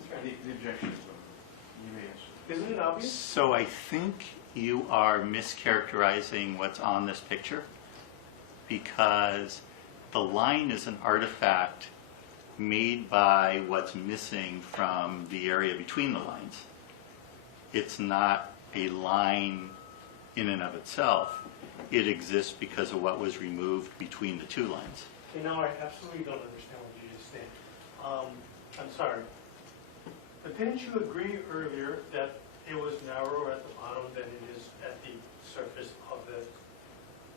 objection is overruled. You may answer. Isn't it obvious? so I think you are mischaracterizing what's on this picture, because the line is an artifact made by what's missing from the area between the lines. It's not a line in and of itself. It exists because of what was removed between the two lines. Okay, now I absolutely don't understand what you just said. I'm sorry. But didn't you agree earlier that it was narrower at the bottom than it is at the surface of the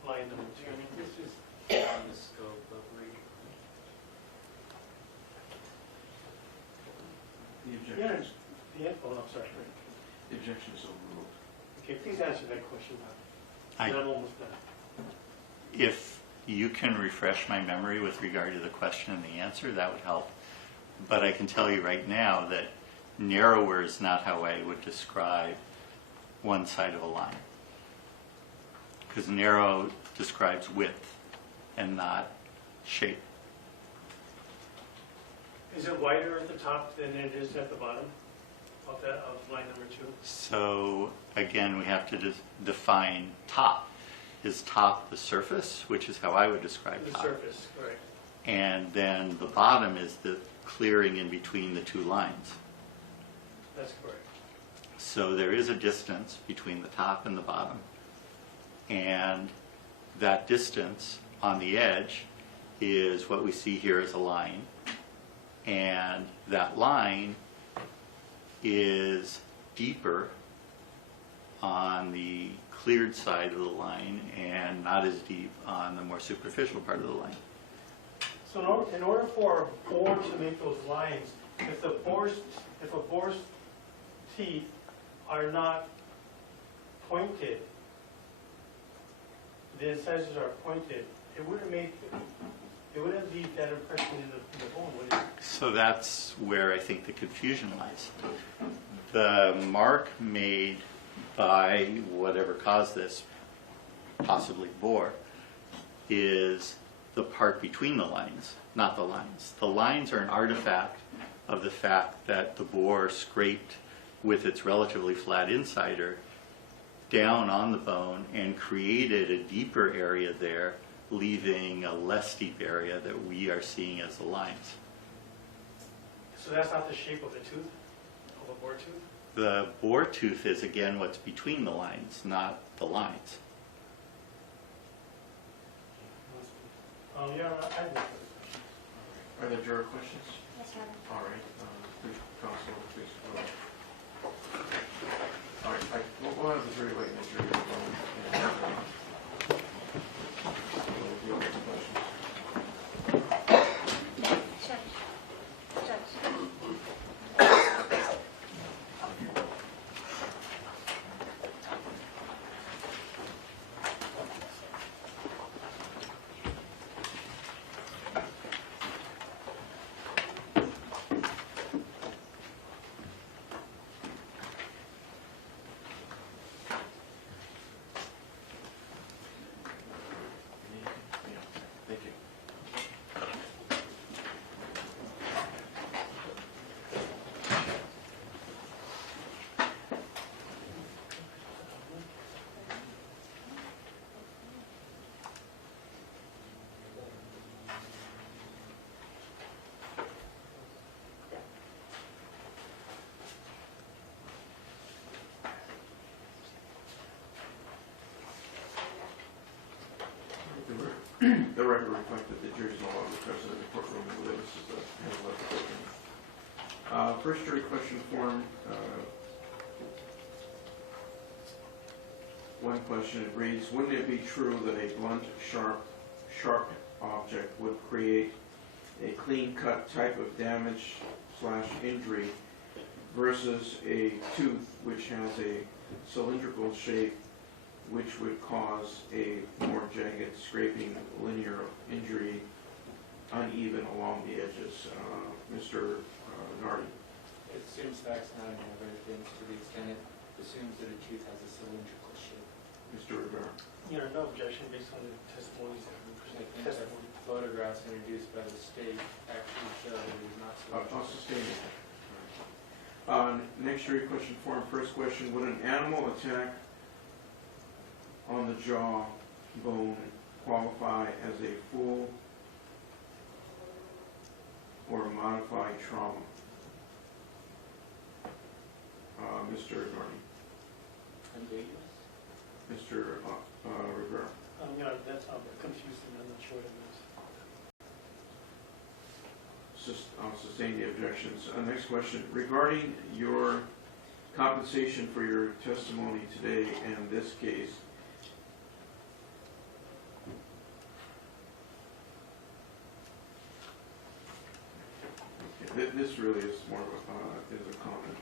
line number I two? mean, this is beyond the scope of reading. The Yeah, objection is, I'm sorry. the objection is overruled. Okay, please answer that question now. And I'm almost done. If you can refresh my memory with regard to the question and the answer, that would help. But I can tell you right now that narrower is not how I would describe one side of a line. Because narrow describes width and not shape. Is it wider at the top than it is at the bottom of line number two? So again, we have to define top. Is top the surface, which is how I would describe The top. surface, correct. And then the bottom is the clearing in between the two lines. That's correct. So there is a distance between the top and the bottom. And that distance on the edge is what we see here as a line. And that line is deeper on the cleared side of the line and not as deep on the more superficial part of the line. So in order for a boar to make those lines, if a boar's teeth are not pointed, the incisors are pointed, it wouldn't leave that impression in the bone, would it? So that's where I think the confusion lies. The mark made by whatever caused this, possibly boar, is the part between the lines, not the lines. The lines are an artifact of the fact that the boar scraped with its relatively flat insider down on the bone and created a deeper area there, leaving a less deep area that we are seeing as the lines. So that's not the shape of the tooth? of a boar tooth? The boar tooth is again what's between the lines, not the lines. Yeah, I have no further questions. Are there juror questions? Yes, Your Honor. All right, please, counsel, please go ahead. All right, we'll have the jury wait in the jury room. And, we'll deal with the questions. Judge. Yeah, thank you. The record reflects that the jury is no longer present in the courtroom and the witnesses have left the courtroom. First jury question form. One question it reads, wouldn't it be true that a blunt, sharp object would create a clean-cut type of damage / injury versus a tooth which has a cylindrical shape which would cause a more jagged, scraping, linear injury, uneven along the edges? Mr. Nardi. It assumes facts not in evidence to the extent it assumes that a tooth has a cylindrical shape. Mr. Rivera. You know, no objection based on the testimonies that have been I presented. think the photographs introduced by the state actually show that it is not I'll cylindrical. sustain it. Next jury question form. First question, would an animal attack on the jaw bone qualify as a full or modified trauma? Mr. Nardi. Ambiguous? Mr. Rivera. You know, that's confusing, I'm not sure what it means. I'll sustain the objections. Next question, regarding your compensation for your testimony today and this case, this really is more of a comment.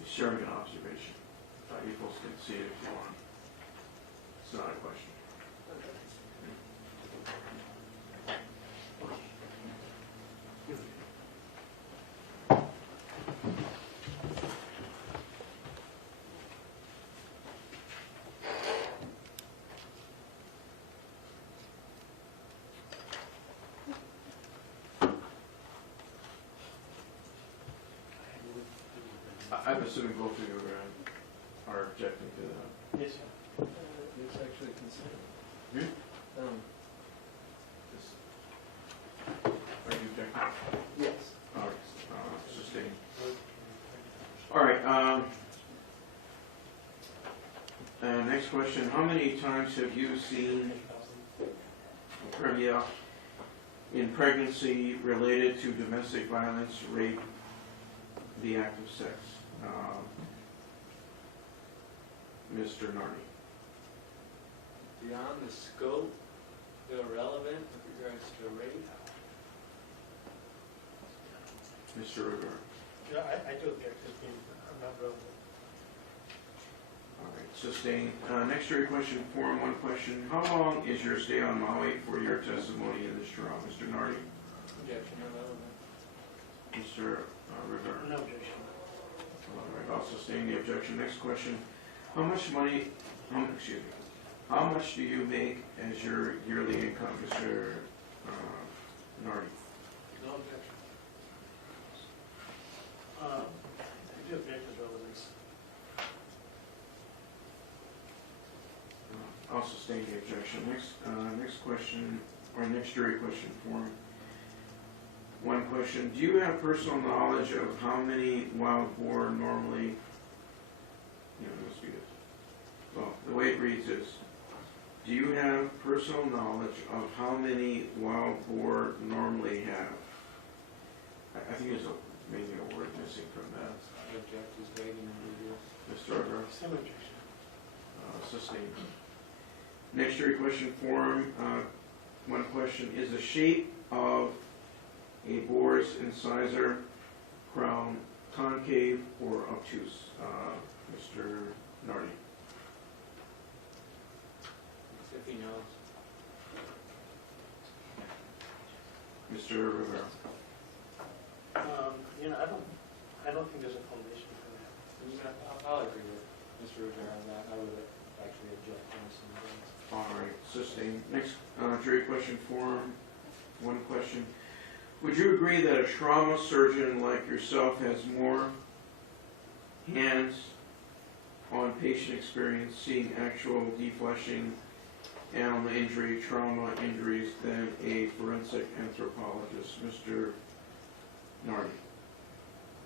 He's sharing an observation. You folks can see it if you want. It's not a question. I'm assuming both of you are objecting to that. Yes, sir. It's actually considered. Hmm? Are you objecting? Yes. All right, sustained. All right, next question. How many times have you seen premia in pregnancy related to domestic violence, rape, the act of sex? Mr. Nardi. Beyond the scope, irrelevant with regards to rape. Mr. Rivera. Yeah, I do object to being, I'm not relevant. All right, sustained. Next jury question, form one question. How long is your stay on Maui for your testimony in this trial? Mr. Nardi? Objection irrelevant. Mr. Rivera? No objection. All right, I'll sustain the objection. Next question. How much money, how much do you make as your yearly income, Mr. Nardi? No objection. I'll sustain the objection. Next question, or next jury question form. One question, do you have personal knowledge of how many wild boar normally, it must be this. Well, the way it reads is, do you have personal knowledge of how many wild boar normally have? I think there's maybe a word missing from that. Object is waiting and review. Mr. Rivera? Same objection. Sustained. Next jury question form, one question, is the shape of a boar's incisor crown concave or obtuse? Mr. Nardi? If he knows. Mr. Rivera? I don't think there's a foundation for that. I'll agree with Mr. Rivera on that. I would actually object on some things. All right, sustained. Next jury question form, one question. Would you agree that a trauma surgeon like yourself has more hands-on patient experience seeing actual defleshing, animal injury, trauma injuries than a forensic anthropologist? Mr. Nardi?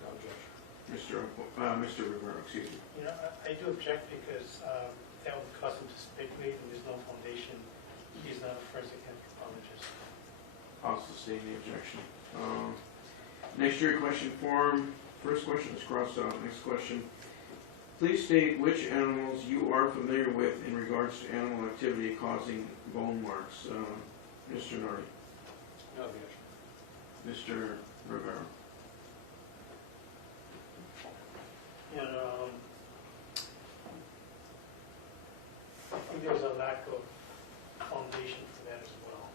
No objection. Mr. Rivera, excuse me. I do object because that would cause him to speculate and there's no foundation. He's not a forensic anthropologist. I'll sustain the objection. Next jury question form. First question is crossed out. Next question. Please state which animals you are familiar with in regards to animal activity causing bone marks. Mr. Nardi. No objection. Mr. Rivera. I think there's a lack of foundation for that as well.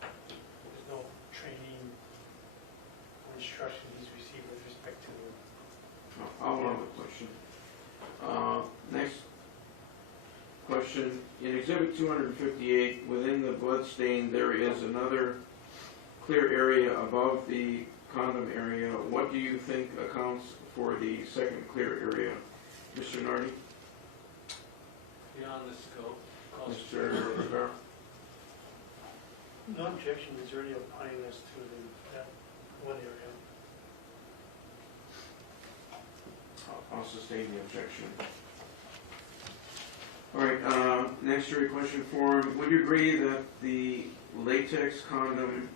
There's no training or instruction he's received with respect to. I'll allow the question. Next question. In Exhibit 258, within the blood stain, there is another clear area above the condom area. What do you think accounts for the second clear area? Mr. Nardi? Beyond the scope. Mr. Rivera? No objection is already applying this to that one area. I'll sustain the objection. All right, next jury question form. Would you agree that the latex condom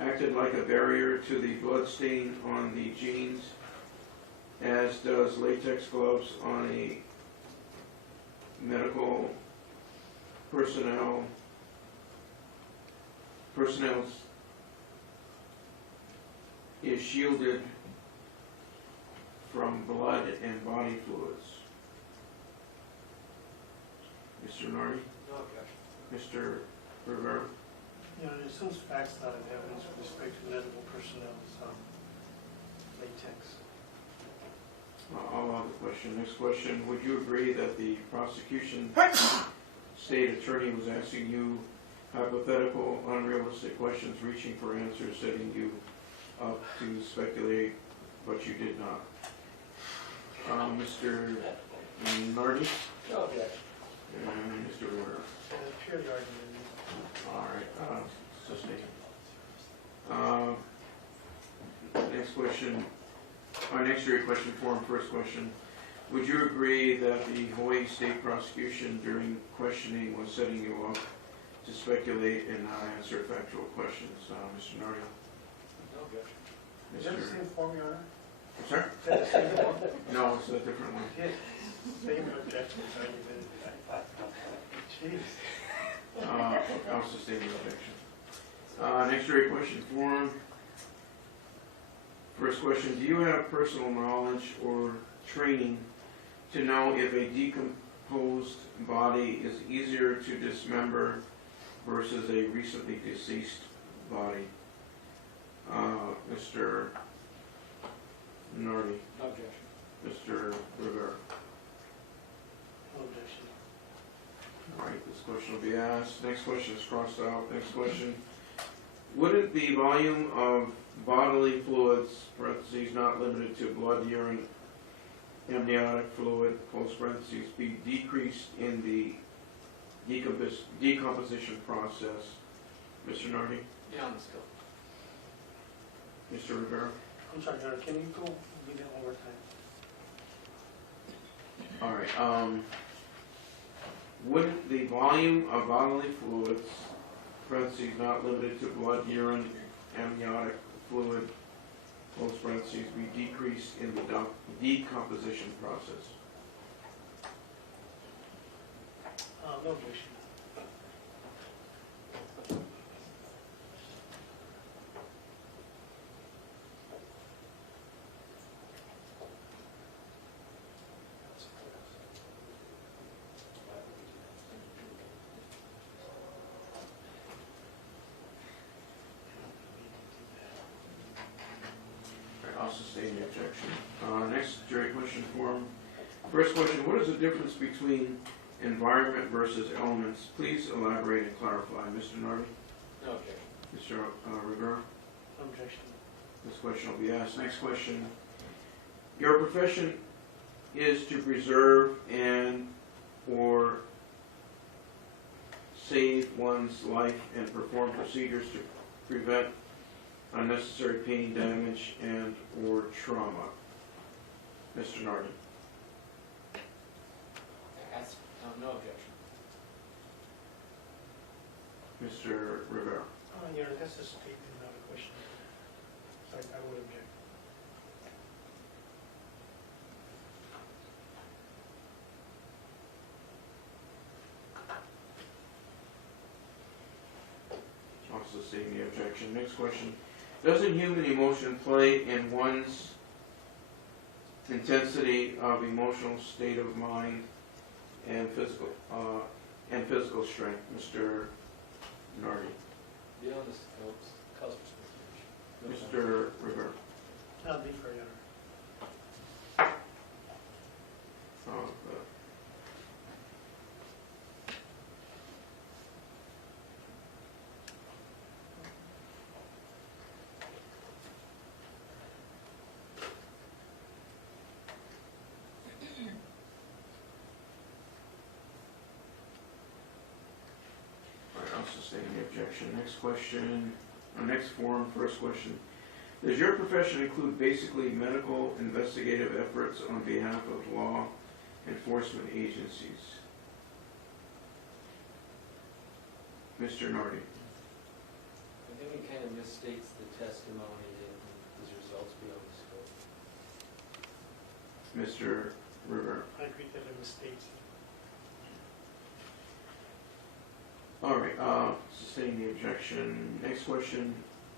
acted like a barrier to the blood stain on the jeans, as does latex gloves on a medical personnel's is shielded from blood and body fluids? Mr. Nardi? No objection. Mr. Rivera? It assumes facts, not an evidence with respect to medical personnel's latex. I'll allow the question. Next question. Would you agree that the prosecution state attorney was asking you hypothetical, unrealistic questions, reaching for answers, setting you up to speculate, but you did not? Mr. Nardi? No objection. And Mr. Rivera? Purely argument. All right, sustained. Next question, our next jury question form, first question. Would you agree that the Hawaii State Prosecution during questioning was setting you up to speculate and not answer factual questions? Mr. Nardi? No objection. Is that the same form, Your Honor? Sorry? Is that the same form? No, it's a different one. Yes. Same objection, argument. Jeez. I'll sustain the objection. Next jury question form. First question, do you have personal knowledge or training to know if a decomposed body is easier to dismember versus a recently deceased body? Mr. Nardi? No objection. Mr. Rivera? No objection. All right, this question will be asked. Next question is crossed out. Next question. Wouldn't the volume of bodily fluids, parentheses, not limited to blood, urine, amniotic fluid, close parentheses, be decreased in the decomposition process. Mr. Nardi? Beyond the scope. Mr. Rivera? I'm sorry, Your Honor, can you go read that one more time? All right, wouldn't the volume of bodily fluids, parentheses, not limited to blood, urine, amniotic fluid, close parentheses, be decreased in the decomposition process? No objection. I'll sustain the objection. Next jury question form. First question, what is the difference between environment versus elements? Please elaborate and clarify. Mr. Nardi? No objection. Mr. Rivera? No objection. This question will be asked. Next question. Your profession is to preserve and or save one's life and perform procedures to prevent unnecessary pain, damage, and or trauma. Mr. Nardi? That's, no objection. Mr. Rivera? Your Honor, that's a statement, not a question. So I would object. Also stating the objection. Next question. Doesn't human emotion play in one's intensity of emotional state of mind and physical strength? Mr. Nardi? Beyond the scope, cause for speculation. Mr. Rivera? I'll defer, Your Honor. I'll sustain the objection. Next question, next form, first question. Does your profession include basically medical investigative efforts on behalf of law enforcement agencies? Mr. Nardi? I think it kind of misstates the testimony and his results beyond the scope. Mr. Rivera? I agree that it misstates. All right, sustain the objection. Next question.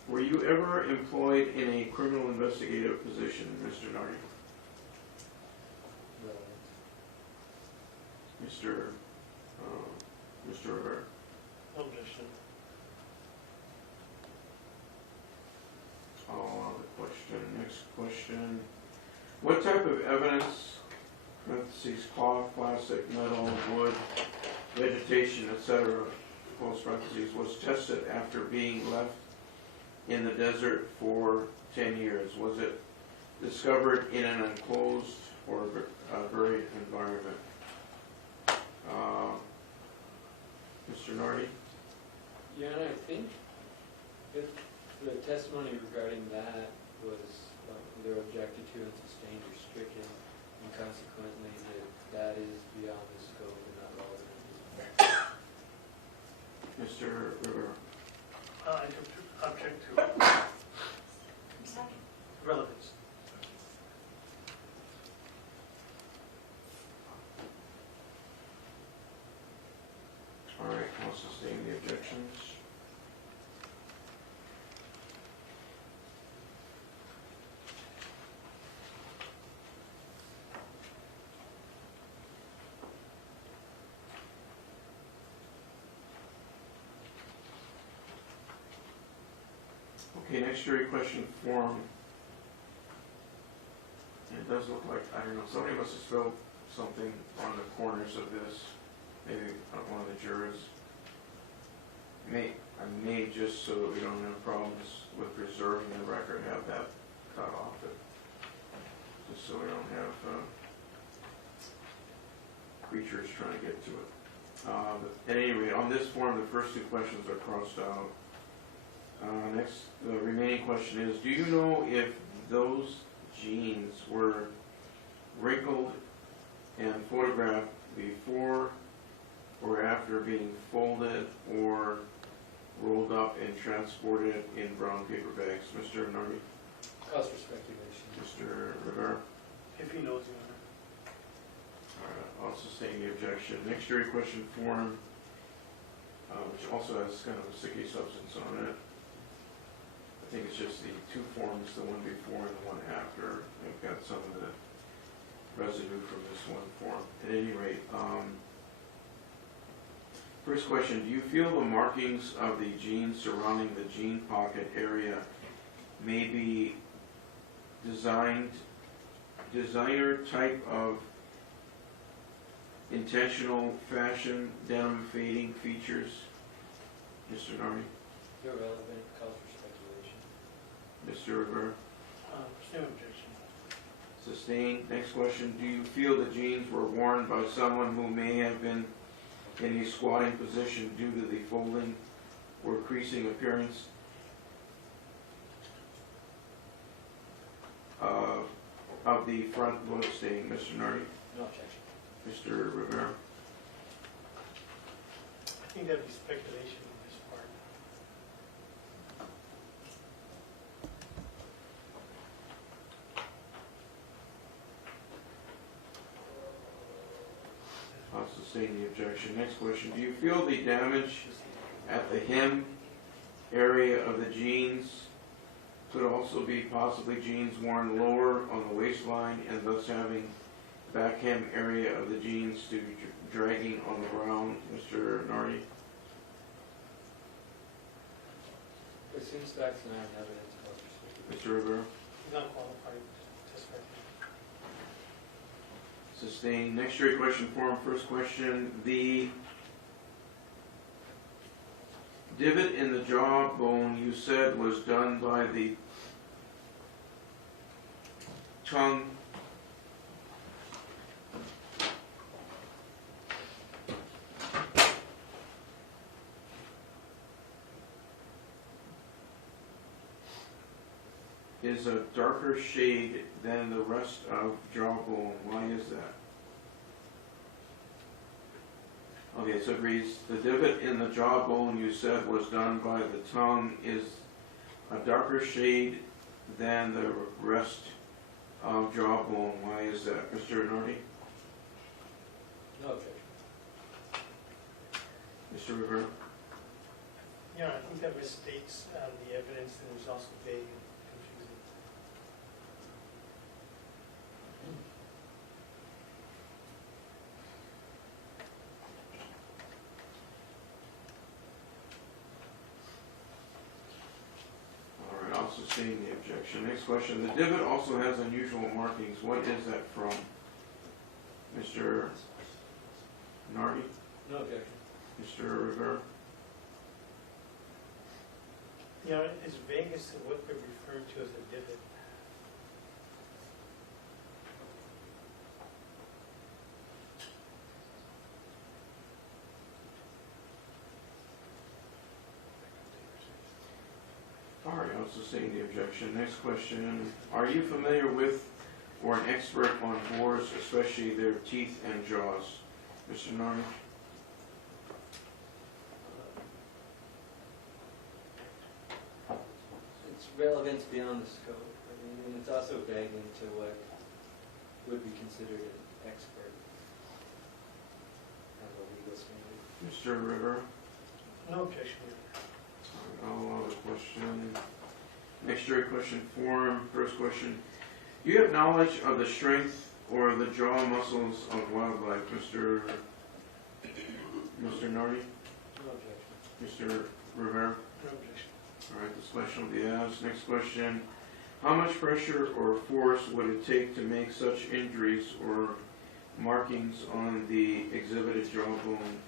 Were you ever employed in a criminal investigative position, Mr. Nardi? Relevant. Mr. Rivera? No objection. All the question. Next question. What type of evidence, parentheses, cloth, plastic, metal, wood, vegetation, etc., close parentheses, was tested after being left in the desert for 10 years? Was it discovered in an enclosed or buried environment? Mr. Nardi? Yeah, and I think if the testimony regarding that was either objected to and sustained or stricken, and consequently that is beyond the scope and not relevant. Mr. Rivera? I object to relevance. All right, I'll sustain the objections. Okay, next jury question form. It does look like, I don't know, somebody must have spilled something on the corners of this. Maybe one of the jurors. I may, just so that we don't have problems with preserving the record, have that cut off it. Just so we don't have creature is trying to get to it. But at any rate, on this form, the first two questions are crossed out. Next, the remaining question is, do you know if those jeans were wrinkled and photographed before or after being folded or rolled up and transported in brown paper bags? Mr. Nardi? Cause for speculation. Mr. Rivera? If he knows, Your Honor. I'll sustain the objection. Next jury question form, which also has kind of a sticky substance on it. I think it's just the two forms, the one before and the one after. I've got some of the residue from this one form. At any rate, first question, do you feel the markings of the jeans surrounding the jean pocket area may be designer type of intentional fashion denim fading features? Mr. Nardi? Irrelevant, cause for speculation. Mr. Rivera? Same objection. Sustained. Next question, do you feel the jeans were worn by someone who may have been in a squatting position due to the folding or creasing appearance of the front blood stain? Mr. Nardi? No objection. Mr. Rivera? I think that'd be speculation on this part. I'll sustain the objection. Next question, do you feel the damage at the hem area of the jeans could also be possibly jeans worn lower on the waistline and thus having back hem area of the jeans to be dragging on the ground? Mr. Nardi? Assumes facts and not evidence, cause for speculation. Mr. Rivera? He's not qualified to testify. Sustained. Next jury question form, first question, the divot in the jawbone you said was done by the tongue is a darker shade than the rest of jawbone. Why is that? Okay, so it reads, the divot in the jawbone you said was done by the tongue is a darker shade than the rest of jawbone. Why is that? Mr. Nardi? No objection. Mr. Rivera? Yeah, I think that misstates the evidence and it was also vague and confusing. All right, I'll sustain the objection. Next question. The divot also has unusual markings. What is that from? Mr. Nardi? No objection. Mr. Rivera? Yeah, it's vague as to what they're referring to as a divot. All right, I'll sustain the objection. Next question. Are you familiar with or an expert on boars, especially their teeth and jaws? Mr. Nardi? It's relevance beyond the scope. I mean, and it's also vague into what would be considered an expert on the legal standard. Mr. Rivera? No objection. I'll allow the question. Next jury question form. First question. Do you have knowledge of the strength or the jaw muscles of wildlife? Mr. Nardi? No objection. Mr. Rivera? No objection. All right, this question will be asked. Next question. How much pressure or force would it take to make such injuries or markings on the exhibited jawbone?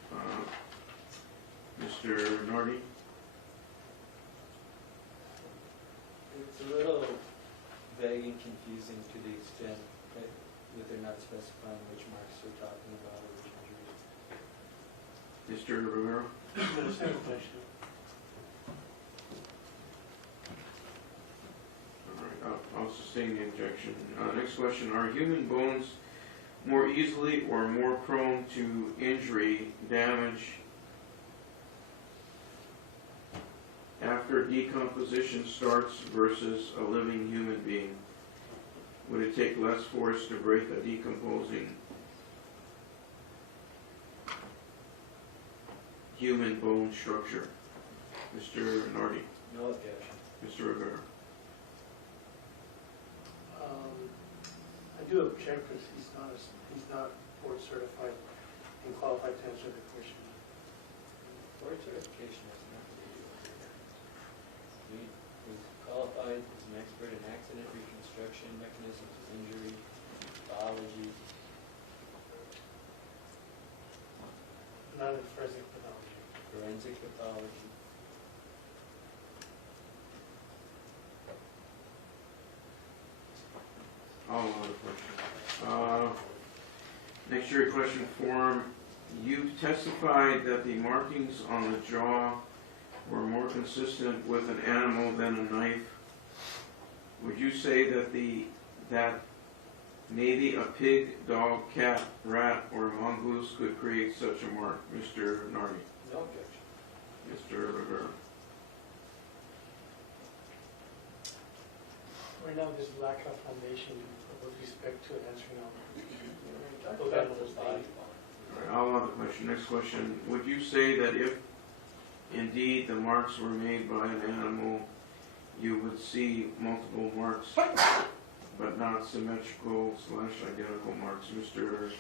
Mr. Nardi? It's a little vague and confusing to the extent that they're not specifying which marks we're talking about or which Mr. Rivera? The same question. All right, I'll sustain the objection. Next question, are human bones more easily or more prone to injury, damage after decomposition starts versus a living human being? Would it take less force to break a decomposing human bone structure? Mr. Nardi? No objection. Mr. Rivera? I do object because he's not board certified and qualified to answer the question. Board certification has nothing to do with it. He's qualified as an expert in accident reconstruction, mechanisms of injury, biology. Not in forensic pathology. Forensic pathology. I'll allow the question. Next jury question form. You've testified that the markings on the jaw were more consistent with an animal than a knife. Would you say that maybe a pig, dog, cat, rat, or mongoose could create such a mark? Mr. Nardi? No objection. Mr. Rivera? Right now, there's lack of foundation with respect to answering all. Talk about the body All right, I'll allow the question. Next question. Would you say that if indeed the marks were made by an animal, you would see multiple marks, but not symmetrical / identical marks? Mr.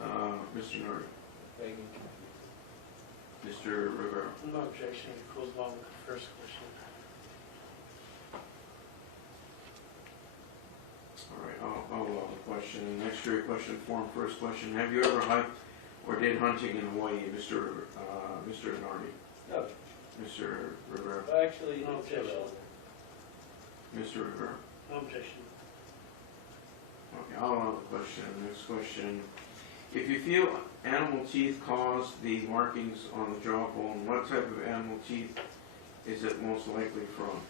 Nardi? begging. Mr. Rivera? No objection, it goes along with the first question. All right, I'll allow the question. Next jury question form. First question. Have you ever hiked or did hunting in Hawaii? Mr. Nardi? No. Mr. Rivera? Well, actually, No it's objection. irrelevant. Mr. Rivera? No objection. Okay, I'll allow the question. Next question. If you feel animal teeth cause the markings on the jawbone, what type of animal teeth is it most likely from?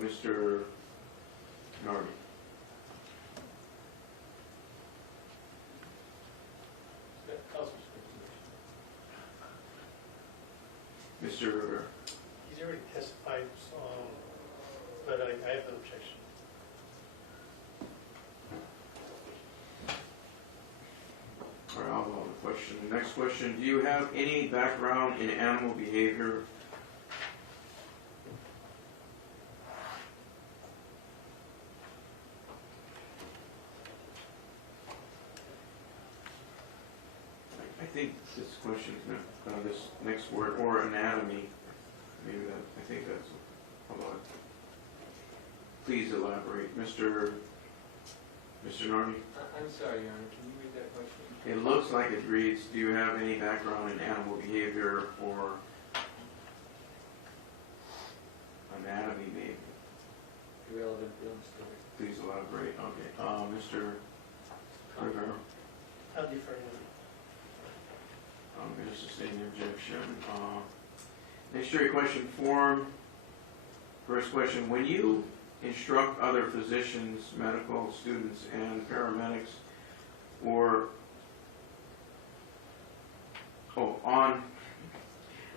Mr. Nardi? That also speculation. Mr. Rivera? He's already testified, so, but I have no objection. All right, I'll allow the question. Next question. Do you have any background in animal behavior? I think this question is this next word, or anatomy. Maybe that, I think that's, hold on. Please elaborate. Mr. Nardi? I'm sorry, Your Honor, can you read that question? It looks like it reads, do you have any background in animal behavior or anatomy maybe? Irrelevant film story. Please elaborate. Okay. Mr. Rivera? I'll defer to I'm going to sustain the objection. Next jury question form. First question, when you instruct other physicians, medical students, and paramedics, let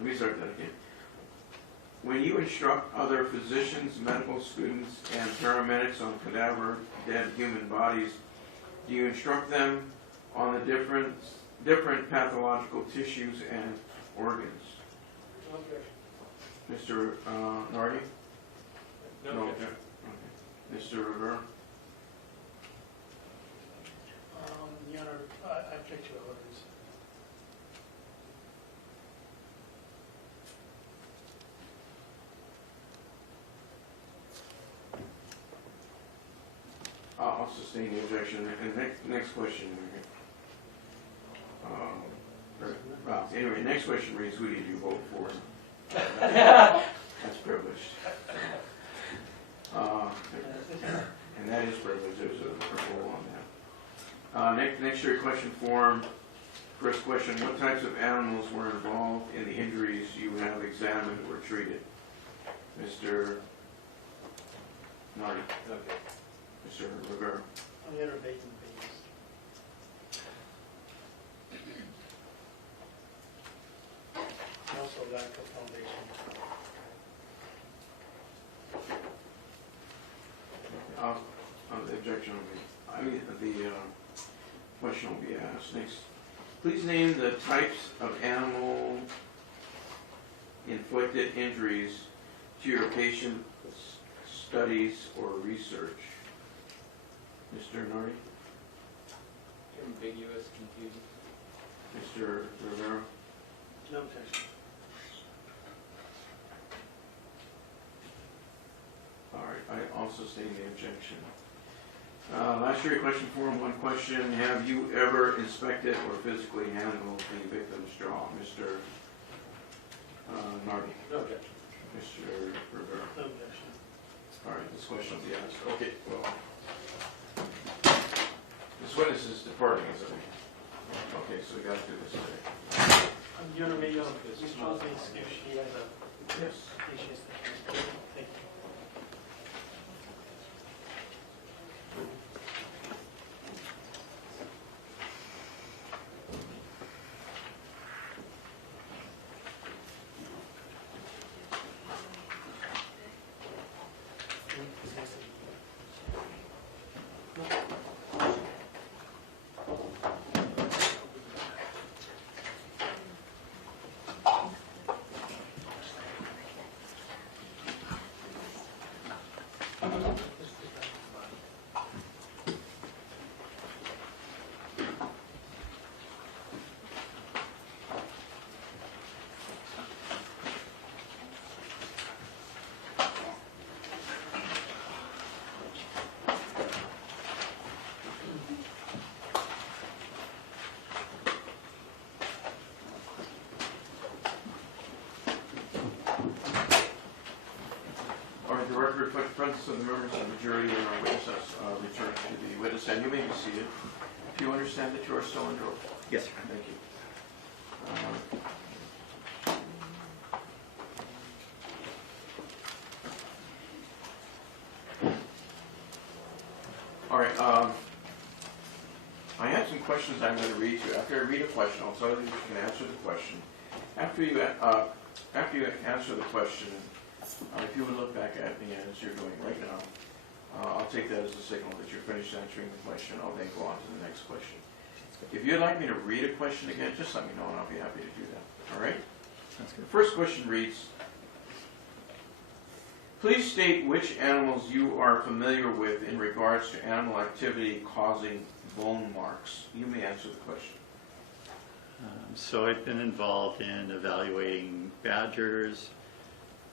me start that again. When you instruct other physicians, medical students, and paramedics on cadaver, dead human bodies, do you instruct them on the different pathological tissues and organs? No objection. Mr. Nardi? No Okay. Mr. Rivera? Your Honor, I object to evidence. I'll sustain the objection. And next question. Anyway, next question reads, who did you vote for? That's privileged. And that is privileged. There's a rule on that. Next jury question form. First question, what types of animals were involved in the injuries you have examined or treated? Mr. Nardi, Okay. Mr. Rivera. On the innervating babies. And also lack of foundation. On the objection, the question will be asked. Next, please name the types of animal inflicted injuries to your patient's studies or research. Mr. Nardi, Ambiguous, confusing. Mr. Rivera, No objection. all right, I also state the objection. Last year, question form, one question, have you ever inspected or physically handled the victim's jaw? Mr. Nardi, No objection. Mr. Rivera. No objection. All right, this question will be asked. Okay, well, this witness is departing, isn't he? Okay, so we got to do this today. Your Honor, may Ms. Jones may excuse, she has a Yes. patient that she's, thank you. All right, the record reflects the presence of the members of the jury and our witness has returned to the witness, and you may be seated. Do you understand that you are still under oath? Yes, sir. Thank you. All right, I have some questions I'm going to read to you. After I read a question, I'll tell you you can answer the question. After you answer the question, if you would look back at me as you're doing right now, I'll take that as a signal that you're finished answering the question. I'll then go on to the next question. If you'd like me to read a question again, just let me know and I'll be happy to do that. All right? That's good. The first question reads, please state which animals you are familiar with in regards to animal activity causing bone marks. You may answer the question. So I've been involved in evaluating badgers,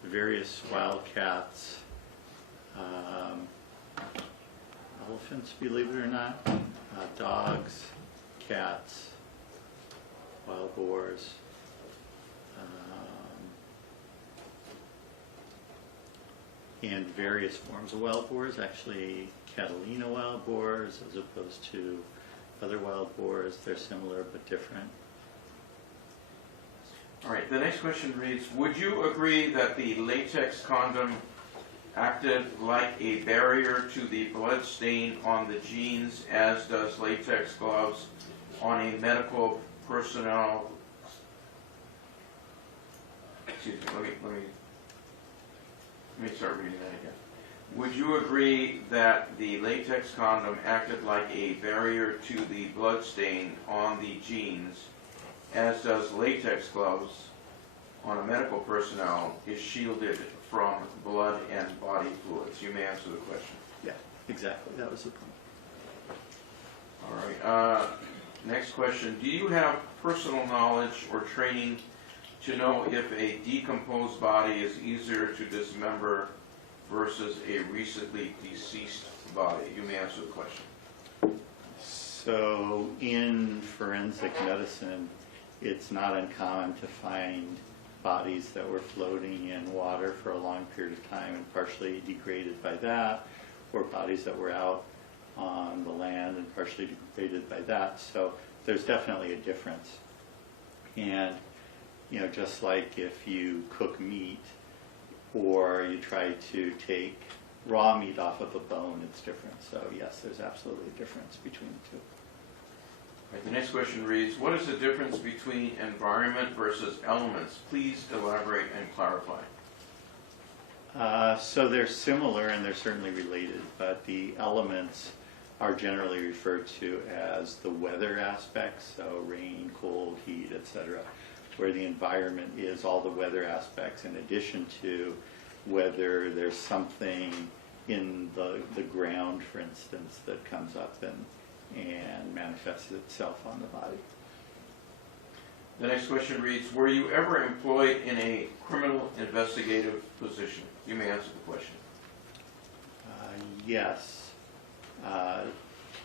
various wildcats, elephants, believe it or not, dogs, cats, wild boars, and various forms of wild boars, actually Catalina wild boars as opposed to other wild boars. They're similar but different. All right, the next question reads, would you agree that the latex condom acted like a barrier to the blood stain on the jeans, as does latex gloves on a medical personnel? Excuse me, let me start reading that again. Would you agree that the latex condom acted like a barrier to the blood stain on the jeans, as does latex gloves on a medical personnel is shielded from blood and body fluids? You may answer the question. Yeah, exactly. That was the point. All right. Next question. Do you have personal knowledge or training to know if a decomposed body is easier to dismember versus a recently deceased body? You may answer the question. So in forensic medicine, it's not uncommon to find bodies that were floating in water for a long period of time and partially degraded by that, or bodies that were out on the land and partially degraded by that. So there's definitely a difference. And, you know, just like if you cook meat or you try to take raw meat off of a bone, it's different. So yes, there's absolutely a difference between the two. Right, the next question reads, what is the difference between environment versus elements? Please elaborate and clarify. So they're similar and they're certainly related, but the elements are generally referred to as the weather aspects, so rain, cold, heat, etc., where the environment is all the weather aspects in addition to whether there's something in the ground, for instance, that comes up and manifests itself on the body. The next question reads, were you ever employed in a criminal investigative position? You may answer the question. Yes.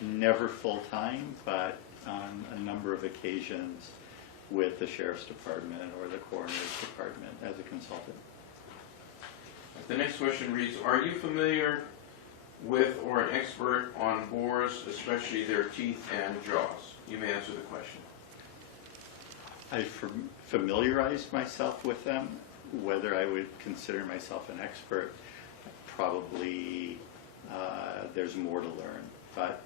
Never full-time, but on a number of occasions with the Sheriff's Department or the Coroner's Department as a consultant. The next question reads, are you familiar with or an expert on boars, especially their teeth and jaws? You may answer the question. I've familiarized myself with them. Whether I would consider myself an expert, probably there's more to learn. But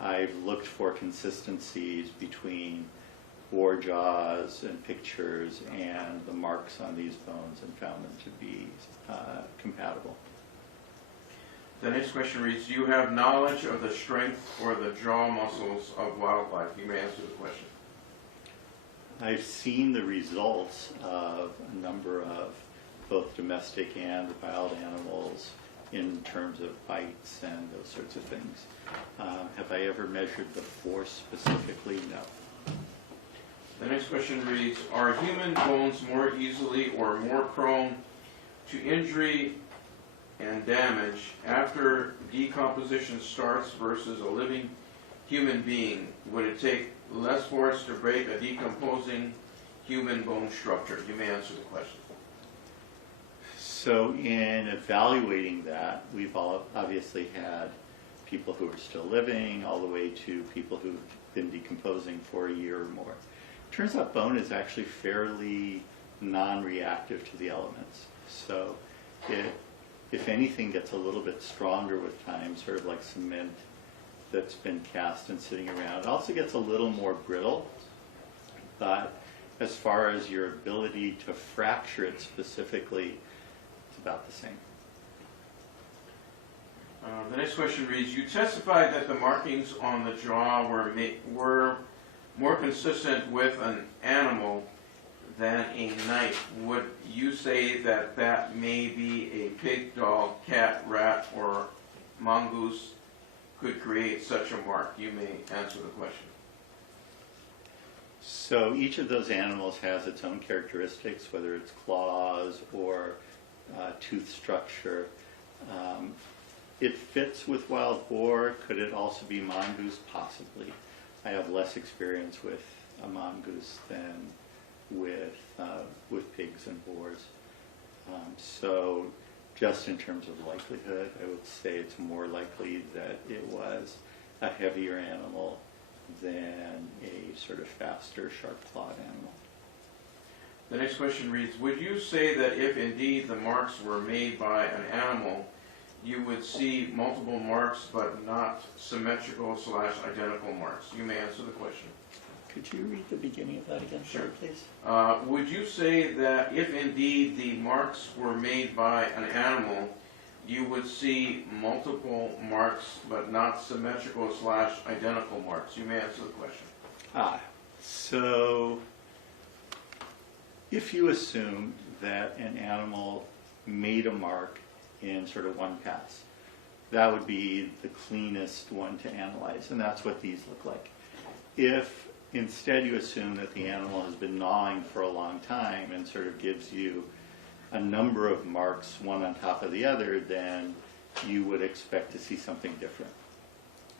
I've looked for consistencies between boar jaws and pictures and the marks on these bones and found them to be compatible. The next question reads, do you have knowledge of the strength or the jaw muscles of wildlife? You may answer the question. I've seen the results of a number of both domestic and wild animals in terms of bites and those sorts of things. Have I ever measured the force specifically? No. The next question reads, are human bones more easily or more prone to injury and damage after decomposition starts versus a living human being? Would it take less force to break a decomposing human bone structure? You may answer the question. So in evaluating that, we've all obviously had people who are still living all the way to people who've been decomposing for a year or more. Turns out bone is actually fairly non-reactive to the elements. So it, if anything, gets a little bit stronger with time, sort of like cement that's been cast and sitting around. It also gets a little more brittle, but as far as your ability to fracture it specifically, it's about the same. The next question reads, you testified that the markings on the jaw were more consistent with an animal than a knife. Would you say that that may be a pig, dog, cat, rat, or mongoose could create such a mark? You may answer the question. So each of those animals has its own characteristics, whether it's claws or tooth structure. It fits with wild boar. Could it also be mongoose? Possibly. I have less experience with a mongoose than with pigs and boars. So just in terms of likelihood, I would say it's more likely that it was a heavier animal than a sort of faster, sharp-clawed animal. The next question reads, would you say that if indeed the marks were made by an animal, you would see multiple marks but not symmetrical / identical marks? You may answer the question. Could you read the beginning of that again, Sure. please? Would you say that if indeed the marks were made by an animal, you would see multiple marks but not symmetrical / identical marks? You may answer the question. So if you assume that an animal made a mark in sort of one pass, that would be the cleanest one to analyze, and that's what these look like. If instead you assume that the animal has been gnawing for a long time and sort of gives you a number of marks, one on top of the other, then you would expect to see something different.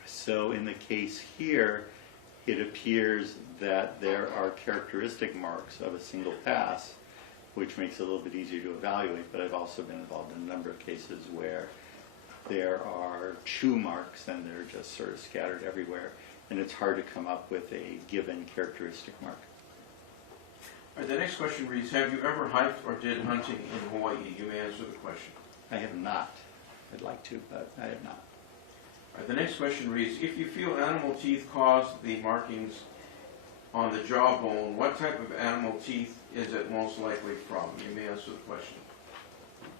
So in the case here, it appears that there are characteristic marks of a single pass, which makes it a little bit easier to evaluate, but I've also been involved in a number of cases where there are chew marks and they're just sort of scattered everywhere. and it's hard to come up with a given characteristic mark. All right, the next question reads, have you ever hiked or did hunting in Hawaii? You may answer the question. I have not. I'd like to, but I have not. All right, the next question reads, if you feel animal teeth cause the markings on the jawbone, what type of animal teeth is it most likely from? You may answer the question.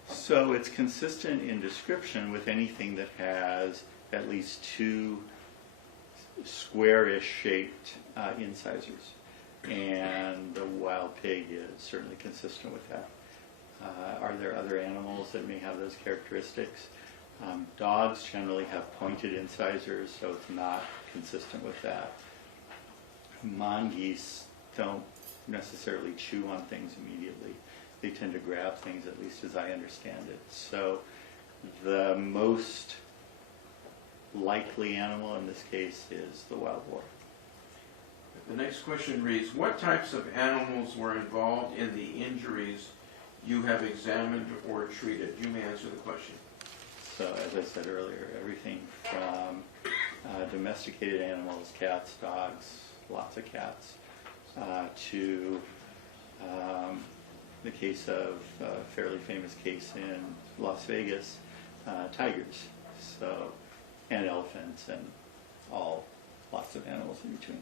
So it's consistent in description with anything that has at least two squarish shaped incisors. And the wild pig is certainly consistent with that. Are there other animals that may have those characteristics? Dogs generally have pointed incisors, so it's not consistent with that. Mongoose don't necessarily chew on things immediately. They tend to grab things, at least as I understand it. So the most likely animal in this case is the wild boar. The next question reads, what types of animals were involved in the injuries you have examined or treated? You may answer the question. So as I said earlier, everything from domesticated animals, cats, dogs, lots of cats, to the case of a fairly famous case in Las Vegas, tigers, so, and elephants, and lots of animals in between.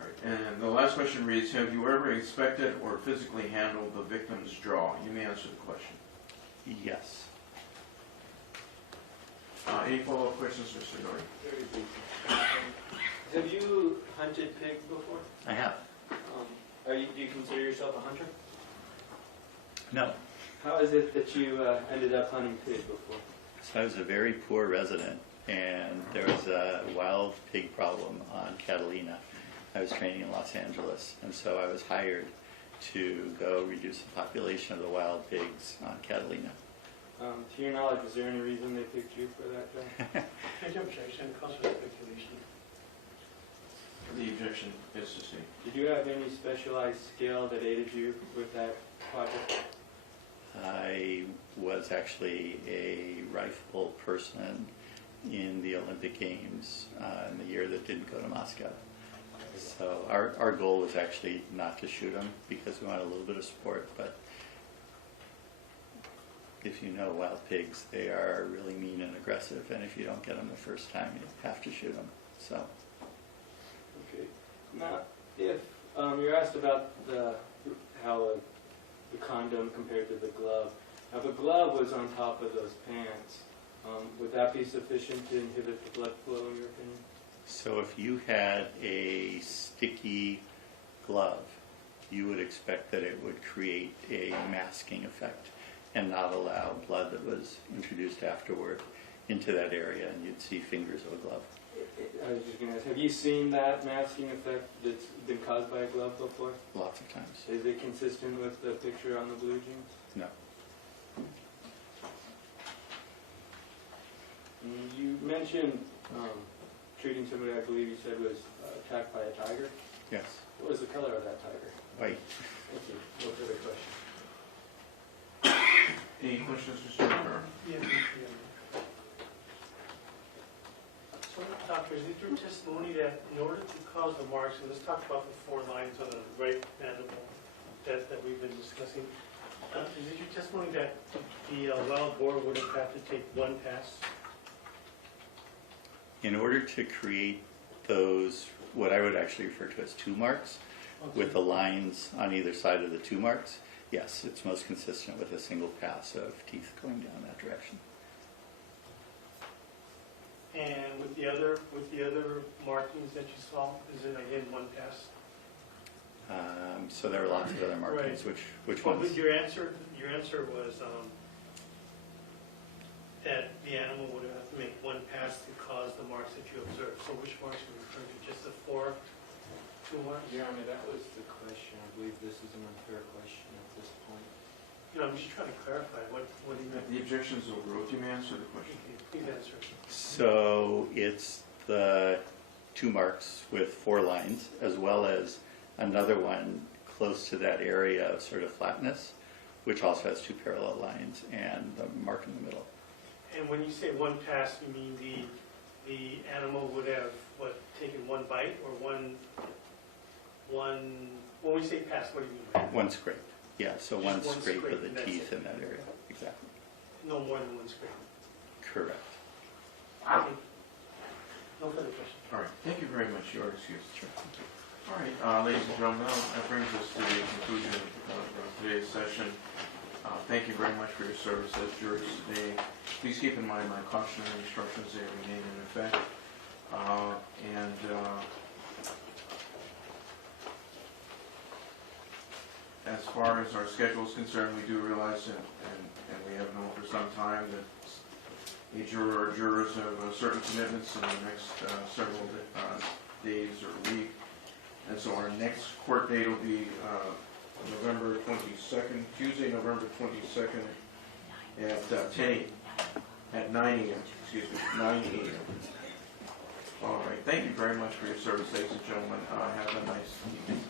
All right, and the last question reads, have you ever inspected or physically handled the victim's jaw? You may answer the question. Yes. Any follow-up questions, Mr. Dory? Very briefly. Have you hunted pig before? I have. Do you consider yourself a hunter? No. How is it that you ended up hunting pig before? So I was a very poor resident, and there was a wild pig problem on Catalina. I was training in Los Angeles, and so I was hired to go reduce the population of the wild pigs on Catalina. To your knowledge, is there any reason they picked you for that job? Any objection, cause for speculation. The objection is sustained. Did you have any specialized skill that aided you with that project? I was actually a rifle person in the Olympic Games in the year that didn't go to Moscow. So our goal was actually not to shoot them because we wanted a little bit of sport, but if you know wild pigs, they are really mean and aggressive, and if you don't get them the first time, you have to shoot them. So. Okay. Now, if you're asked about how the condom compared to the glove, now if a glove was on top of those pants, would that be sufficient to inhibit the blood flow, in your opinion? So if you had a sticky glove, you would expect that it would create a masking effect and not allow blood that was introduced afterward into that area, and you'd see fingers of a glove. I was just going to ask, have you seen that masking effect that's been caused by a glove before? Lots of times. Is it consistent with the picture on the blue jeans? No. You mentioned treating somebody, I believe you said was attacked by a tiger. Yes. What was the color of that tiger? White. Thank you. No further questions. Any questions, Mr. Rivera? Yeah. So, doctor, is it your testimony that in order to cause the marks, and let's talk about the 4 lines on the right mandible that we've been discussing, is it your testimony that the wild boar would have had to take 1 pass? In order to create those, what I would actually refer to as 2 marks, Okay. with the lines on either side of the 2 marks, yes, it's most consistent with a single pass of teeth going down that direction. And with the other markings that you saw, is it again 1 pass? So there are lots of other markings. Right. Which Well, ones? but your answer was that the animal would have to make 1 pass to cause the marks that you observed. So which marks are you referring to? Just the 2 marks? Your Honor, that was the question. I believe this is an unfair question at this point. No, I'm just trying to clarify what do you meant. The objection is overruled. You may answer the question. Okay, please answer. So it's the 2 marks with 4 lines, as well as another one close to that area of sort of flatness, which also has 2 parallel lines and the mark in the middle. And when you say 1 pass, you mean the animal would have, what, taken one bite or one, when we say pass, what do you mean by that? One scrape, yeah, so Just one one scrape scrape, of the and that's teeth it. in that area, exactly. No more than one scrape. Correct. Okay. No further questions. All right, thank you very much, your excuse. Sure. All right, ladies and gentlemen, that brings us to the conclusion of today's session. Thank you very much for your service as jurors today. Please keep in mind my cautionary instructions, they remain in effect. As far as our schedule is concerned, we do realize, and we have known for some time, that a juror or jurors have certain commitments in the next several days or week. And so our next court date will be November 22nd, Tuesday, November 22nd at 10 a.m. at 9 a.m. Excuse me, 9 a.m. All right. Thank you very much for your service, ladies and gentlemen. Have a nice evening.